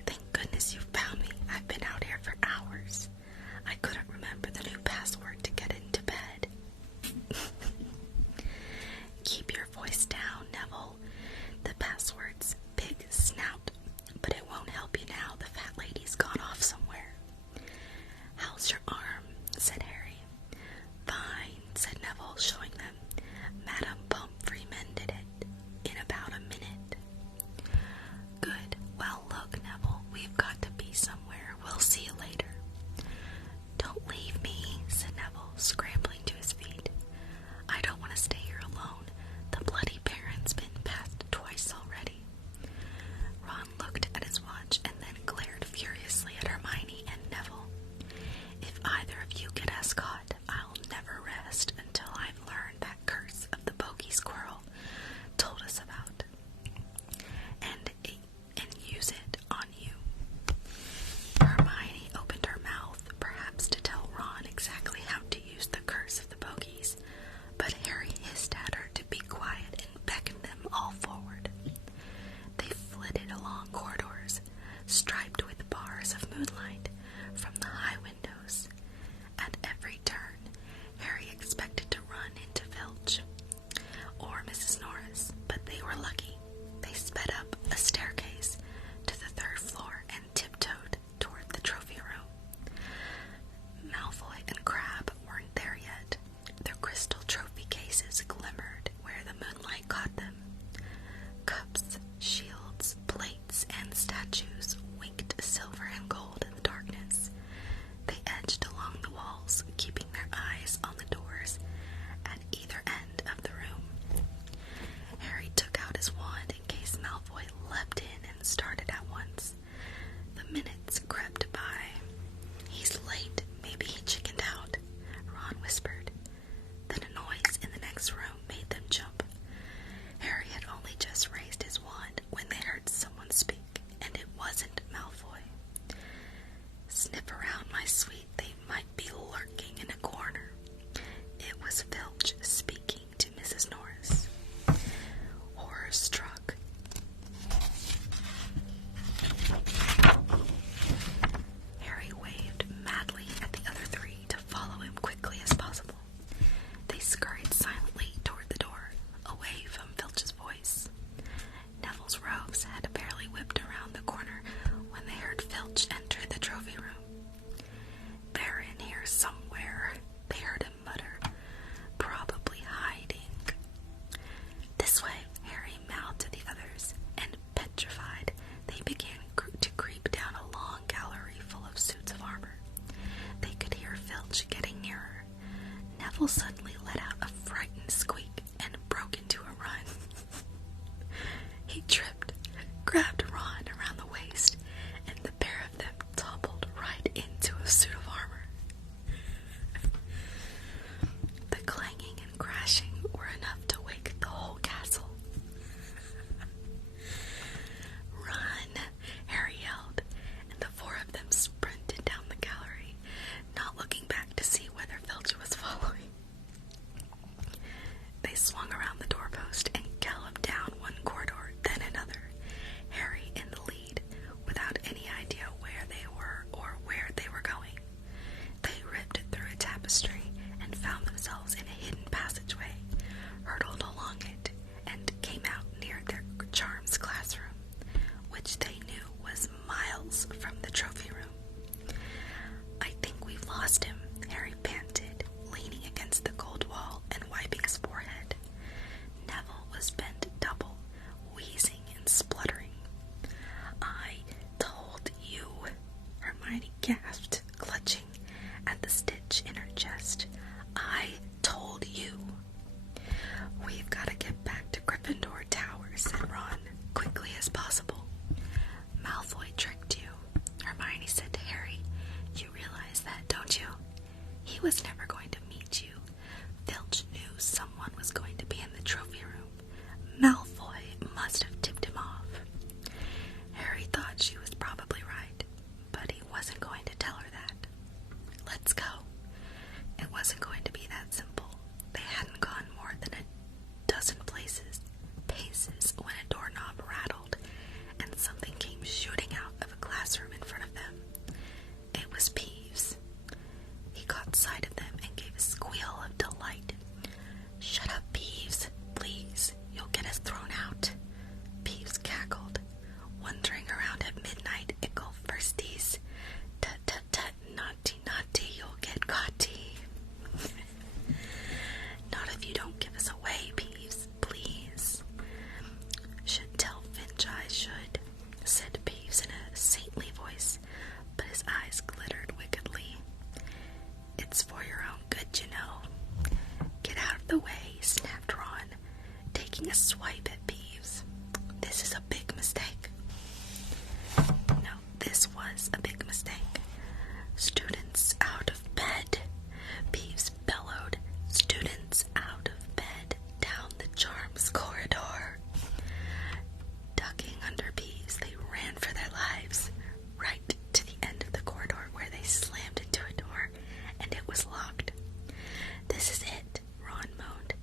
Thank goodness you found me. I've been out here for hours. I couldn't remember the new password to get into bed. Keep your voice down, Neville. The password's big snout, but it won't help you now. The fat lady's gone off somewhere. How's your arm? Said Harry. Fine, said Neville, showing them. Madame Pomfrey mended it in about a minute. Good. Well, look, Neville, we've got to be somewhere. We'll see you later. Don't leave me, said Neville, scrambling to his feet. I don't want to stay here alone. The bloody parent's been passed twice already. Ron looked at his watch and then glared furiously at Hermione and Neville. If either of you get us caught, I'll never rest until classroom made them jump. Harry had only just raised his wand when they heard someone speak, and it wasn't Malfoy. "Sniff around, my sweet, they might be lurking in a corner." It was Filch speaking to Mrs. Norris. Horror struck. Harry waved madly at the other three to follow him quickly as possible. They scurried silently toward the door, away from Filch's voice. Neville's robes had barely whipped around the corner when they heard Filch enter the trophy room. "They're in here somewhere," they heard him mutter. "Probably hiding." "This way," Harry mouthed to the others, and petrified, they began to creep down a long gallery full of suits of armor. They could hear Filch getting nearer. Neville suddenly let out a frightened squeak and broke into a run. He tripped, grabbed Ron around the waist, and the pair of them toppled right into a suit of armor. The clanging and crashing were enough to wake the whole castle. "Run!" Harry yelled, and the four of them sprinted down the gallery, not looking back to see whether Filch was following. They swung around the doorpost and galloped down one corridor, then another, Harry in the lead, without any idea where they were or where they were going. They ripped through a tapestry and found themselves in a hidden passageway, hurtled along it, and came out near their charms classroom, which they knew was miles from the trophy room. "I think we've lost him," Harry panted, leaning against the cold wall and wiping his forehead. Neville was bent double, wheezing and spluttering. "I told you," Hermione gasped, clutching at the stitch in her chest. "I told you." "We've got to get back to Gryffindor Tower," said Ron, quickly as possible. "Malfoy tricked you," Hermione said to Harry. "You realize that, don't you? He was never going to meet you. Filch knew someone was going to be in the trophy room. Malfoy must have tipped him off." Harry thought she was probably right, but he wasn't going to tell her that. "Let's go." It wasn't going to be that simple. They hadn't gone more than a dozen paces when a doorknob rattled and something came shooting out of a classroom in front of them. It was Peeves. He caught sight of them and gave a squeal of delight. "Shut up, Peeves, please. You'll get us thrown out." Peeves cackled. "Wandering around at midnight, ickle firsties. Tut tut tut, naughty naughty, you'll get caughty." "Not if you don't give us away, Peeves, please." "Should tell Finch I should," said Peeves in a saintly voice, but his eyes glittered wickedly. "It's for your own good, you know." "Get out of the way," snapped Ron, taking a swipe at Peeves. "This is a big mistake." No, this was a big mistake. "Students out of bed," Peeves bellowed. "Students out of bed, down the charms corridor." Ducking under Peeves, they ran for their lives, right to the end of the corridor where they slammed into a door, and it was locked. "This is it," Ron moaned.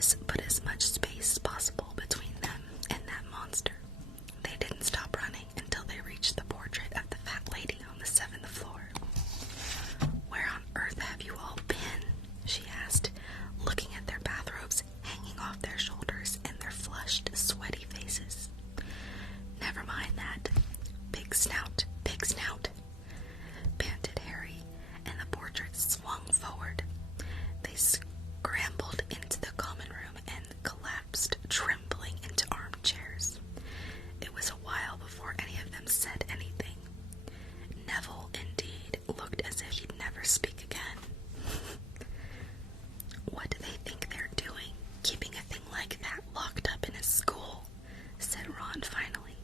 was put as much space as possible between them and that monster. They didn't stop running until they reached the portrait of the fat lady on the 7th floor. "Where on earth have you all been?" she asked, looking at their bathrobes hanging off their shoulders and their flushed, sweaty faces. "Never mind that. Big snout, panted Harry, and the portrait swung forward. They scrambled into the common room and collapsed, trembling, into armchairs. It was a while before any of them said anything. Neville, indeed, looked as if he'd never speak again. "What do they think they're doing, keeping a thing like that locked up in his school?" said Ron finally.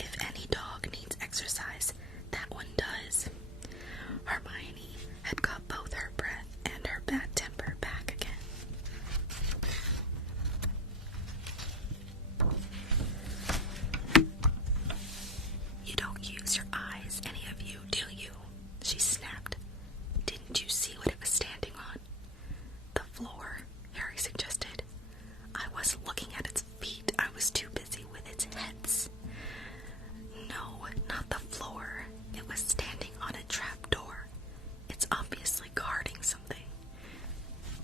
"If any dog needs exercise, that one does." Hermione had got both her breath and her bad temper back again. "You don't use your eyes, any of you, do you?" she snapped. "Didn't you see what it was standing on?" "The floor," Harry suggested. "I wasn't looking at its feet. I was too busy with its heads." "No, not the floor. It was standing on a trap door. It's obviously guarding something."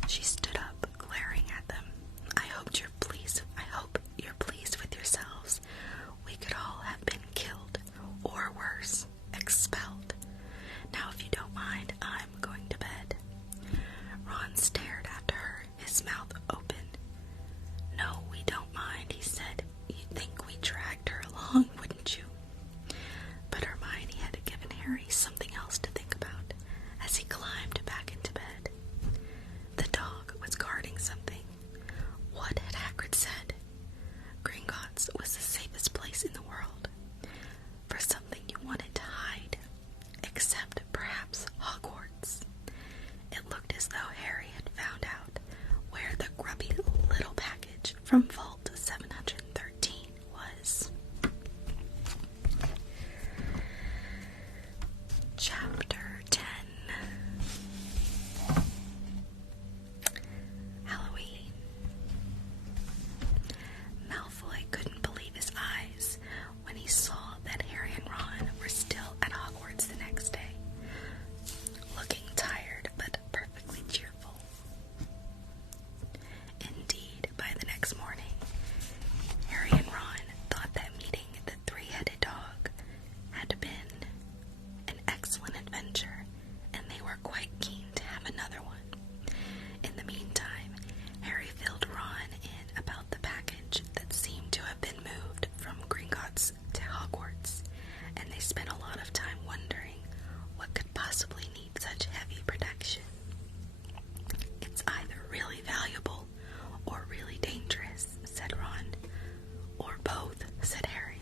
She stood up, glaring at them. I hope you're pleased with yourselves. We could all have been killed, or worse, expelled. Now, if you don't mind, I'm going to bed." Ron stared after her, his mouth open. "No, we don't mind," he said. "You'd think we dragged her along, wouldn't you?" But Hermione had given Harry something else to think about as he climbed back into bed. The dog was guarding something. What had Hagrid said? Gringotts was the safest place in the world. For something you wanted to hide, except perhaps Hogwarts. It looked as though Harry had found out where the grubby little package from Vault 713 was. Chapter 10. Halloween. Malfoy couldn't believe his eyes when he saw that Harry and Ron were still at Hogwarts the next day, looking tired but perfectly cheerful. Indeed, by the next morning, Harry and Ron thought that meeting the three-headed dog had been an excellent adventure, and they were quite keen to have another one. In the meantime, Harry filled Ron in about the package that seemed to have been moved from Gringotts to Hogwarts, and they spent a lot of time wondering what could possibly need such heavy protection. "It's either really valuable or really dangerous," said Ron. "Or both," said Harry.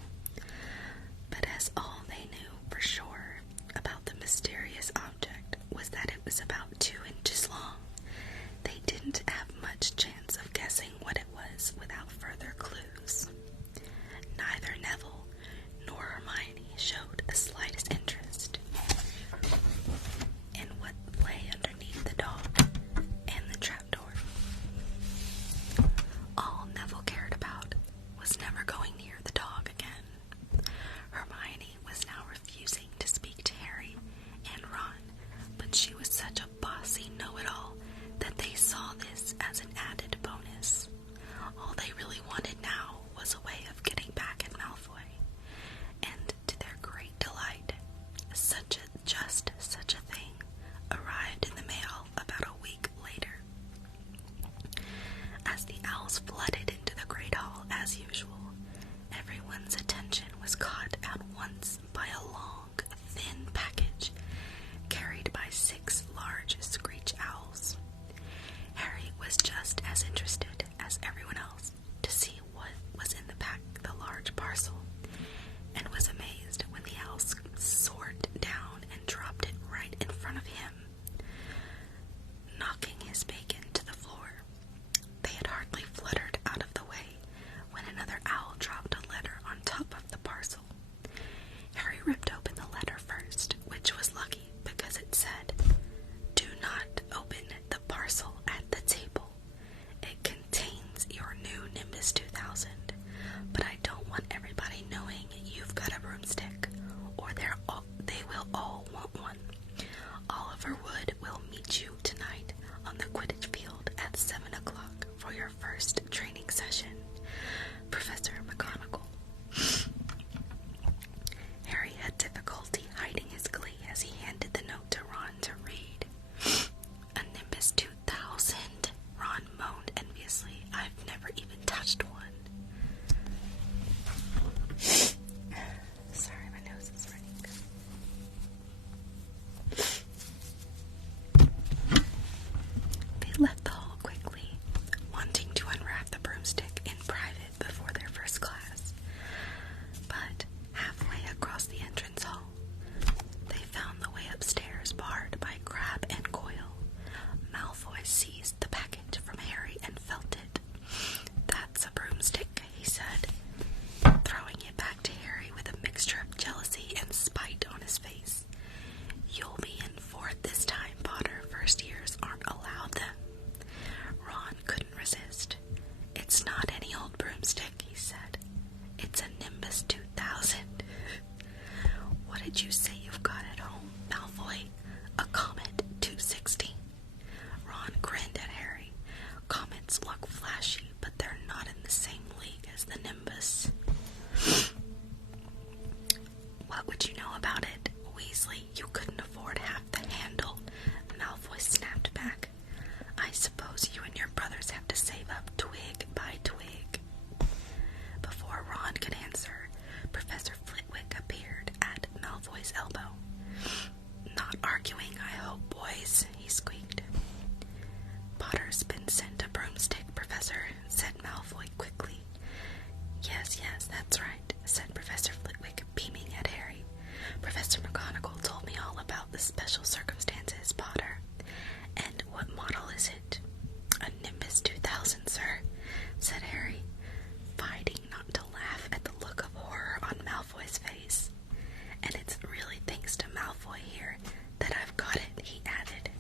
But as all they knew for sure about the mysterious object was that it was about 2 inches long, they didn't have much chance of guessing what it was without further clues. Neither Neville nor Hermione showed the slightest interest in what lay underneath the dog and the trapdoor. All Neville cared about was never going near the dog again. Hermione was now refusing to speak to Harry and Ron, but she was such a bossy know-it-all that they saw this as an added bonus. All they really wanted now was a way of getting back at Malfoy, and to their great delight, just such a thing arrived in the mail about a week later. As the owls flooded into the Great Hall as usual, everyone's attention was caught at once by a long, thin package carried by 6 large screech owls. Harry was just as interested as everyone else to see what was in the large parcel, and was amazed when the owls soared down and dropped it right in front of him, knocking his bacon to the floor. They had hardly fluttered out of the way when another owl dropped a letter on top of the parcel. Harry ripped open the letter first, which was lucky because it said, "Do not open the parcel at the table. It contains o'clock for your first training session, Professor McGonagall. Harry had difficulty hiding his glee as he handed the note to Ron to read. A Nimbus 2000, Ron moaned enviously. I've never even touched one. Sorry, my nose is running. They left the hall quickly, wanting to unwrap the broomstick in private before their first class. But halfway across the entrance hall, they found the way upstairs barred by Crabbe and Goyle. Malfoy seized the package from Harry and felt it. "That's a broomstick," he said, throwing it back to Harry with a mixture of jealousy and spite on his face. "You'll be in for it this time, Potter. First years aren't allowed them." Ron couldn't resist. "It's not any old broomstick," he said. "It's a Nimbus 2000. "What did you say you've got at home, Malfoy?" "A Comet 260. Ron grinned at Harry. "Comets look flashy, but they're not in the same league as the Nimbus." "What would you know about it, Weasley? You couldn't afford half the handle," Malfoy snapped back. "I suppose you and your brothers have to save up twig by twig." Before Ron could answer, Professor Flitwick appeared at Malfoy's elbow. "Not arguing, I hope, boys," he squeaked. "Potter's been sent a broomstick, Professor," said Malfoy quickly. Yes, that's right," said Professor Flitwick, beaming at Harry. "Professor McGonagall told me all about the special circumstances, Potter." "And what model is it?" "A Nimbus 2000, sir," said Harry, fighting not to laugh at the look of horror on Malfoy's face. "And it's really thanks to Malfoy here that I've got it," he added.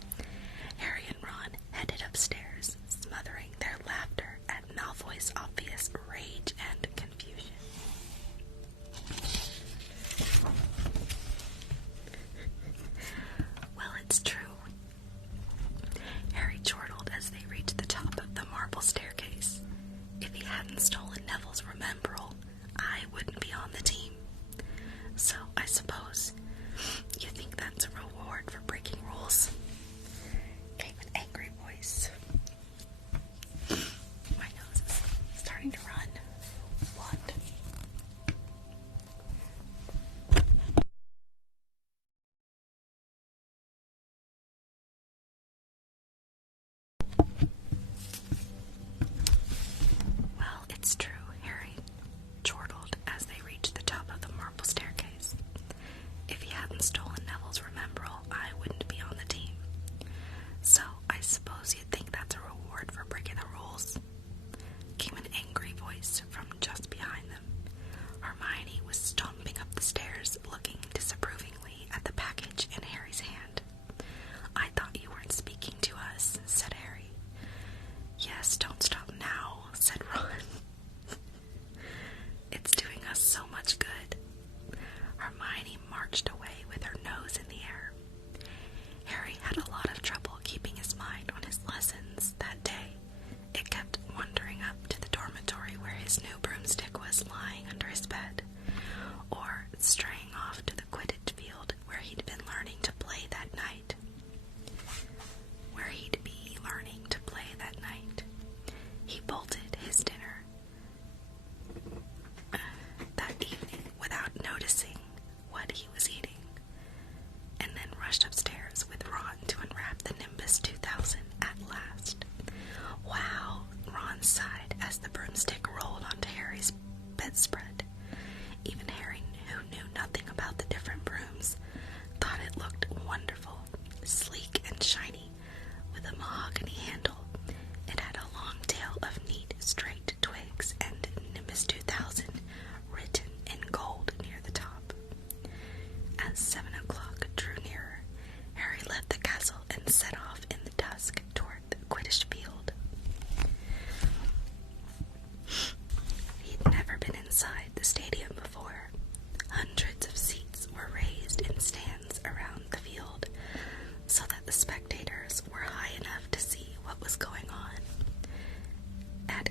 Harry and Ron headed upstairs, smothering their laughter at Malfoy's obvious rage and confusion. "Well, it's true," Harry chortled as they reached the top of the marble staircase. "If he hadn't stolen Neville's Remembrall, I wouldn't be on the team. So, I suppose you think that's a reward for breaking rules?" Came an angry voice. My nose is starting to run. What? "Well, it's true," Harry chortled as they reached the top of the marble staircase. "If he hadn't stolen Neville's Remembrall, I wouldn't be on the team.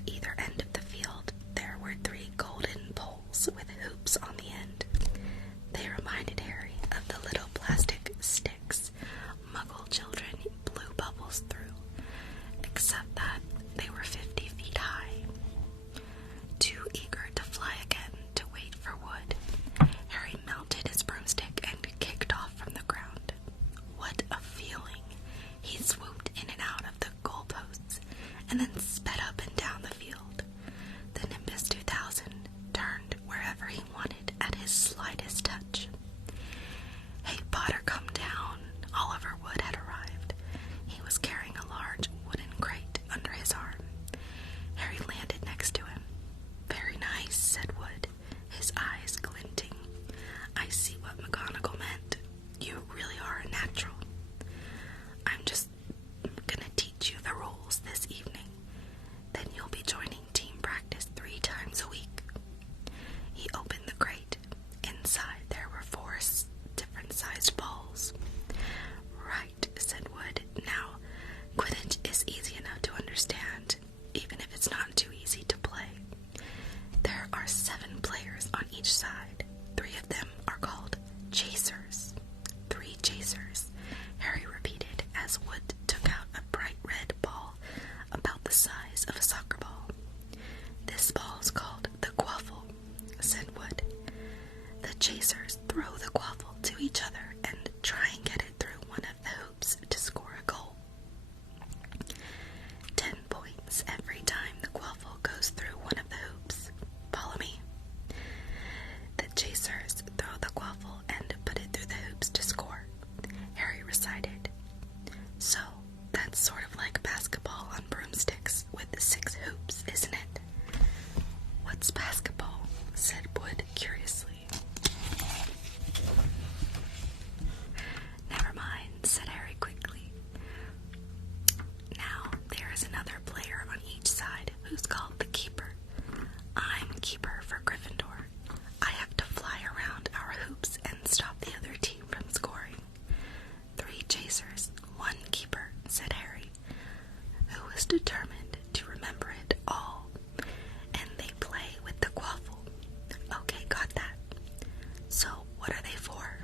either end of the field, there were 3 golden poles with hoops on the end. They reminded Harry of the little plastic sticks Muggle children blew bubbles through, except that they were 50 feet high. Too eager to fly again to wait for wood, Harry mounted his broomstick and kicked off from the ground. What a feeling! He swooped in and out of the goalposts and then sped up and down the field. The Nimbus 2000 turned wherever he wanted at his slightest touch. "Hey, Potter, come down." Oliver Wood had arrived. He was carrying a large wooden crate under his arm. Harry landed next to him. "Very nice," said Wood, his eyes glinting. "I see what McGonagall meant. You really are a natural. I'm just gonna teach you the rules this evening. Then you'll be joining team practice 3 times a week." He opened the crate. Inside there were 4 different sized balls. "Right," said Wood. "Now, Quidditch is easy enough to understand, even if it's not too easy to play. There are 7 players on each side. 3 of them are called chasers." 3 chasers, Harry repeated as Wood took out a bright red ball about the size of a soccer ball. "This ball's called the quaffle," said Wood. "The chasers throw the quaffle to each other and try and get it through one of the hoops to score a goal. 10 points every time the quaffle goes through one of the hoops. Follow me. The chasers throw the quaffle and put it through the hoops to score," Harry recited. "So, that's sort of like basketball on broomsticks with 6 hoops, isn't it?" "What's basketball?" said Wood curiously. "Never mind," said Harry quickly. "Now, there is another player on each side who's called the keeper. I'm keeper for Gryffindor. I have to fly around our hoops and stop the other team from scoring. 3 chasers, 1 keeper," said Harry, who was determined to remember it all. "And they play with the quaffle. Okay, got that. So, what are they for?"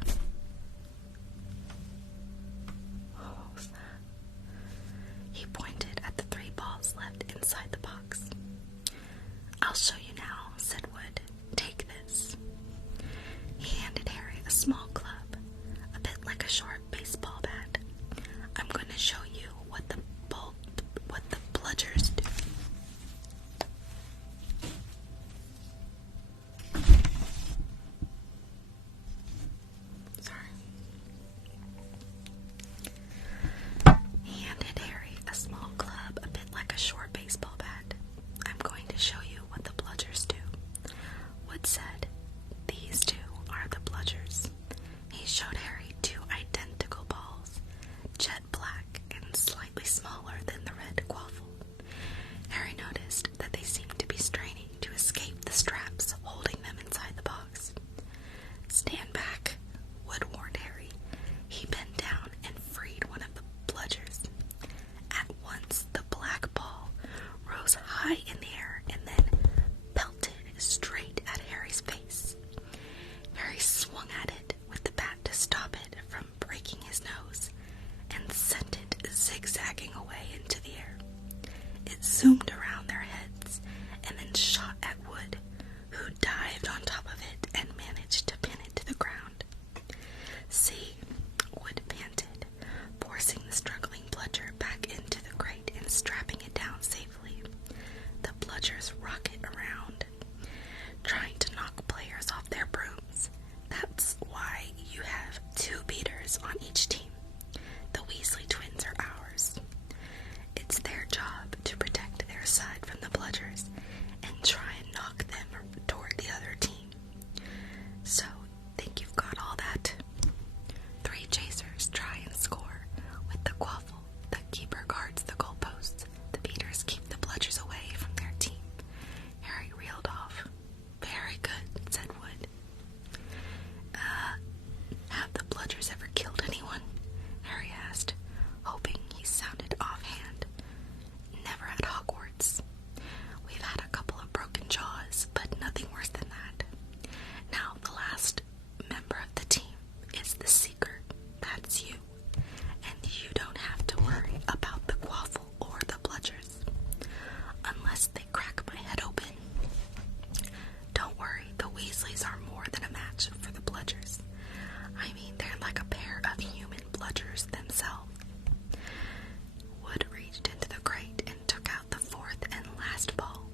What was that? He pointed at the 3 balls left inside the box. "I'll show you now," said Wood. "Take this." He handed Harry a small club, a bit like a short baseball bat. "I'm going to show you what the bludgers do." Sorry. He handed Harry a small club, a bit like a short baseball bat. "I'm going to show you what the bludgers do." Wood said, "These 2 are the bludgers." He showed Harry 2 identical balls, jet black and slightly smaller than the red quaffle. Harry noticed that they seemed to be straining to escape the straps holding them inside the box. "Stand back," Wood warned Harry. He bent down and freed one of the bludgers. At once, the black ball rose high in the air and then pelted straight at Harry's face. Harry swung at it with the bat to stop it from breaking his nose and sent it zigzagging away into the air. It zoomed around their heads and then shot at Wood, who dived on top of it and managed to pin it to the ground. "See," Wood panted, forcing the struggling bludger back into the crate and strapping it down safely. "The bludgers rocket around, trying to knock players off their brooms. That's why you have 2 beaters on each team. The Weasley twins are ours. It's their job to protect their side from the bludgers and try and knock them toward the other team. So, think you've got all that?" 3 chasers try and score. With the quaffle, the keeper guards the goalposts. The beaters keep the bludgers away from their team. Harry reeled off. "Very good," said Wood. Have the bludgers ever killed anyone?" Harry asked, hoping he sounded offhand. "Never at Hogwarts. We've unless they crack my head open. Don't worry, the Weasleys are more than a match for the Bludgers. I mean, they're like a pair of human bludgers themselves. Wood reached into the crate and took out the fourth and last ball.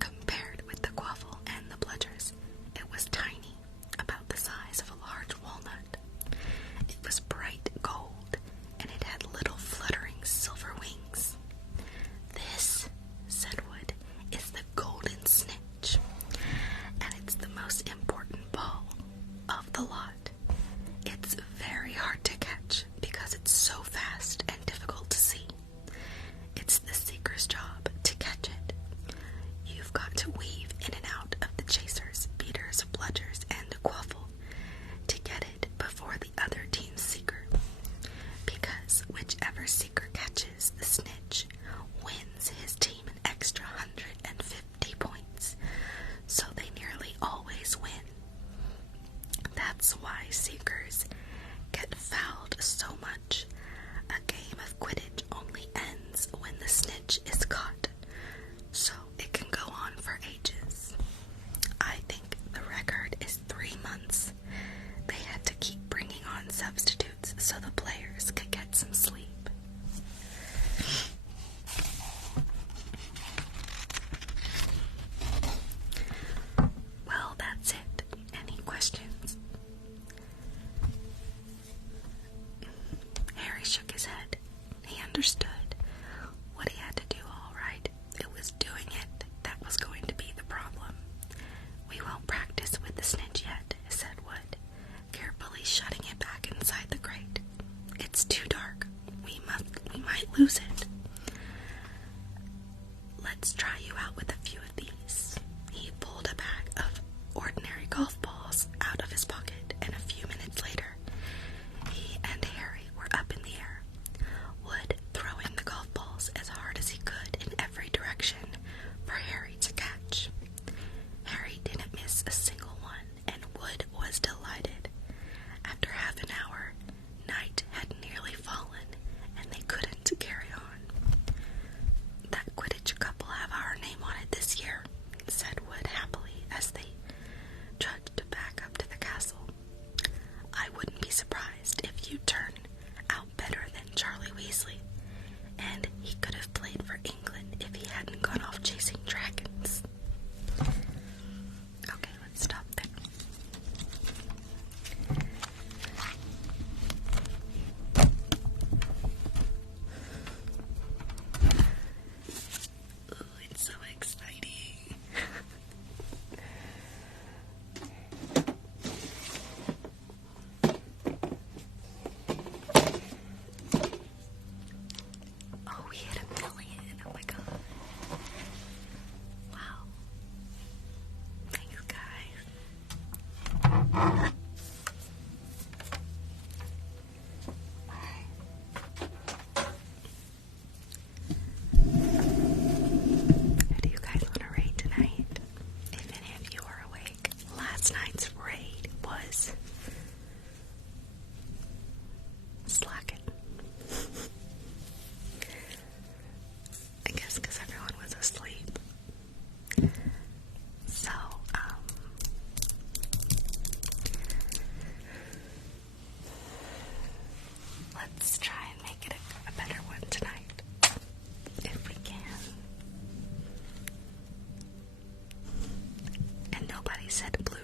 Compared with the Quaffle and the Bludgers, it was tiny, about the size of a large walnut. It was bright gold, and it had little fluttering silver wings. This, said Wood, is the golden snitch, and it's the most important ball of the lot. It's very hard to catch because it's so fast and difficult to see. It's the seeker's job to catch it. You've got to weave in and out of the chasers, beaters, bludgers, and Quaffle to get it before the other team's seeker. Because whichever seeker catches the snitch wins his team an extra 150 points, so they nearly always win. That's why seekers get fouled so much. A game of Quidditch only ends when the snitch is caught, so it can go on for ages. I think the record is 3 months. They had to keep bringing on substitutes so the players could get some sleep. Well, that's it. Any questions? Harry shook his head. He understood what he had to do, all right. It was doing it that was going to be the problem. We won't practice with the snitch yet, said Wood, carefully shutting it back inside the crate. It's too dark. We might lose it. Let's try you out with a few of these. He pulled a bag of ordinary golf balls out of his pocket, and a few minutes later, he and Harry were up in the air, Wood throwing the golf balls as hard as he could in every direction for Harry to catch. Harry didn't miss a single one, and Wood was delighted. After half an hour, night had nearly fallen, and they couldn't carry on. That Quidditch couple have our name on it this year, said Wood happily as they trudged back up to the castle. I wouldn't be surprised if you turn out better than Charlie Weasley, and he could have played for England if he hadn't gone off chasing dragons. Okay, let's stop there. Ooh, it's so exciting. Oh, we hit 1 million. Oh my god. Wow. Thanks, guys. Who do you guys want to raid tonight? If any of you are awake. Last night's raid was slacking. I guess because everyone was asleep. So, let's try and make it a better one tonight, if we can. And nobody said blue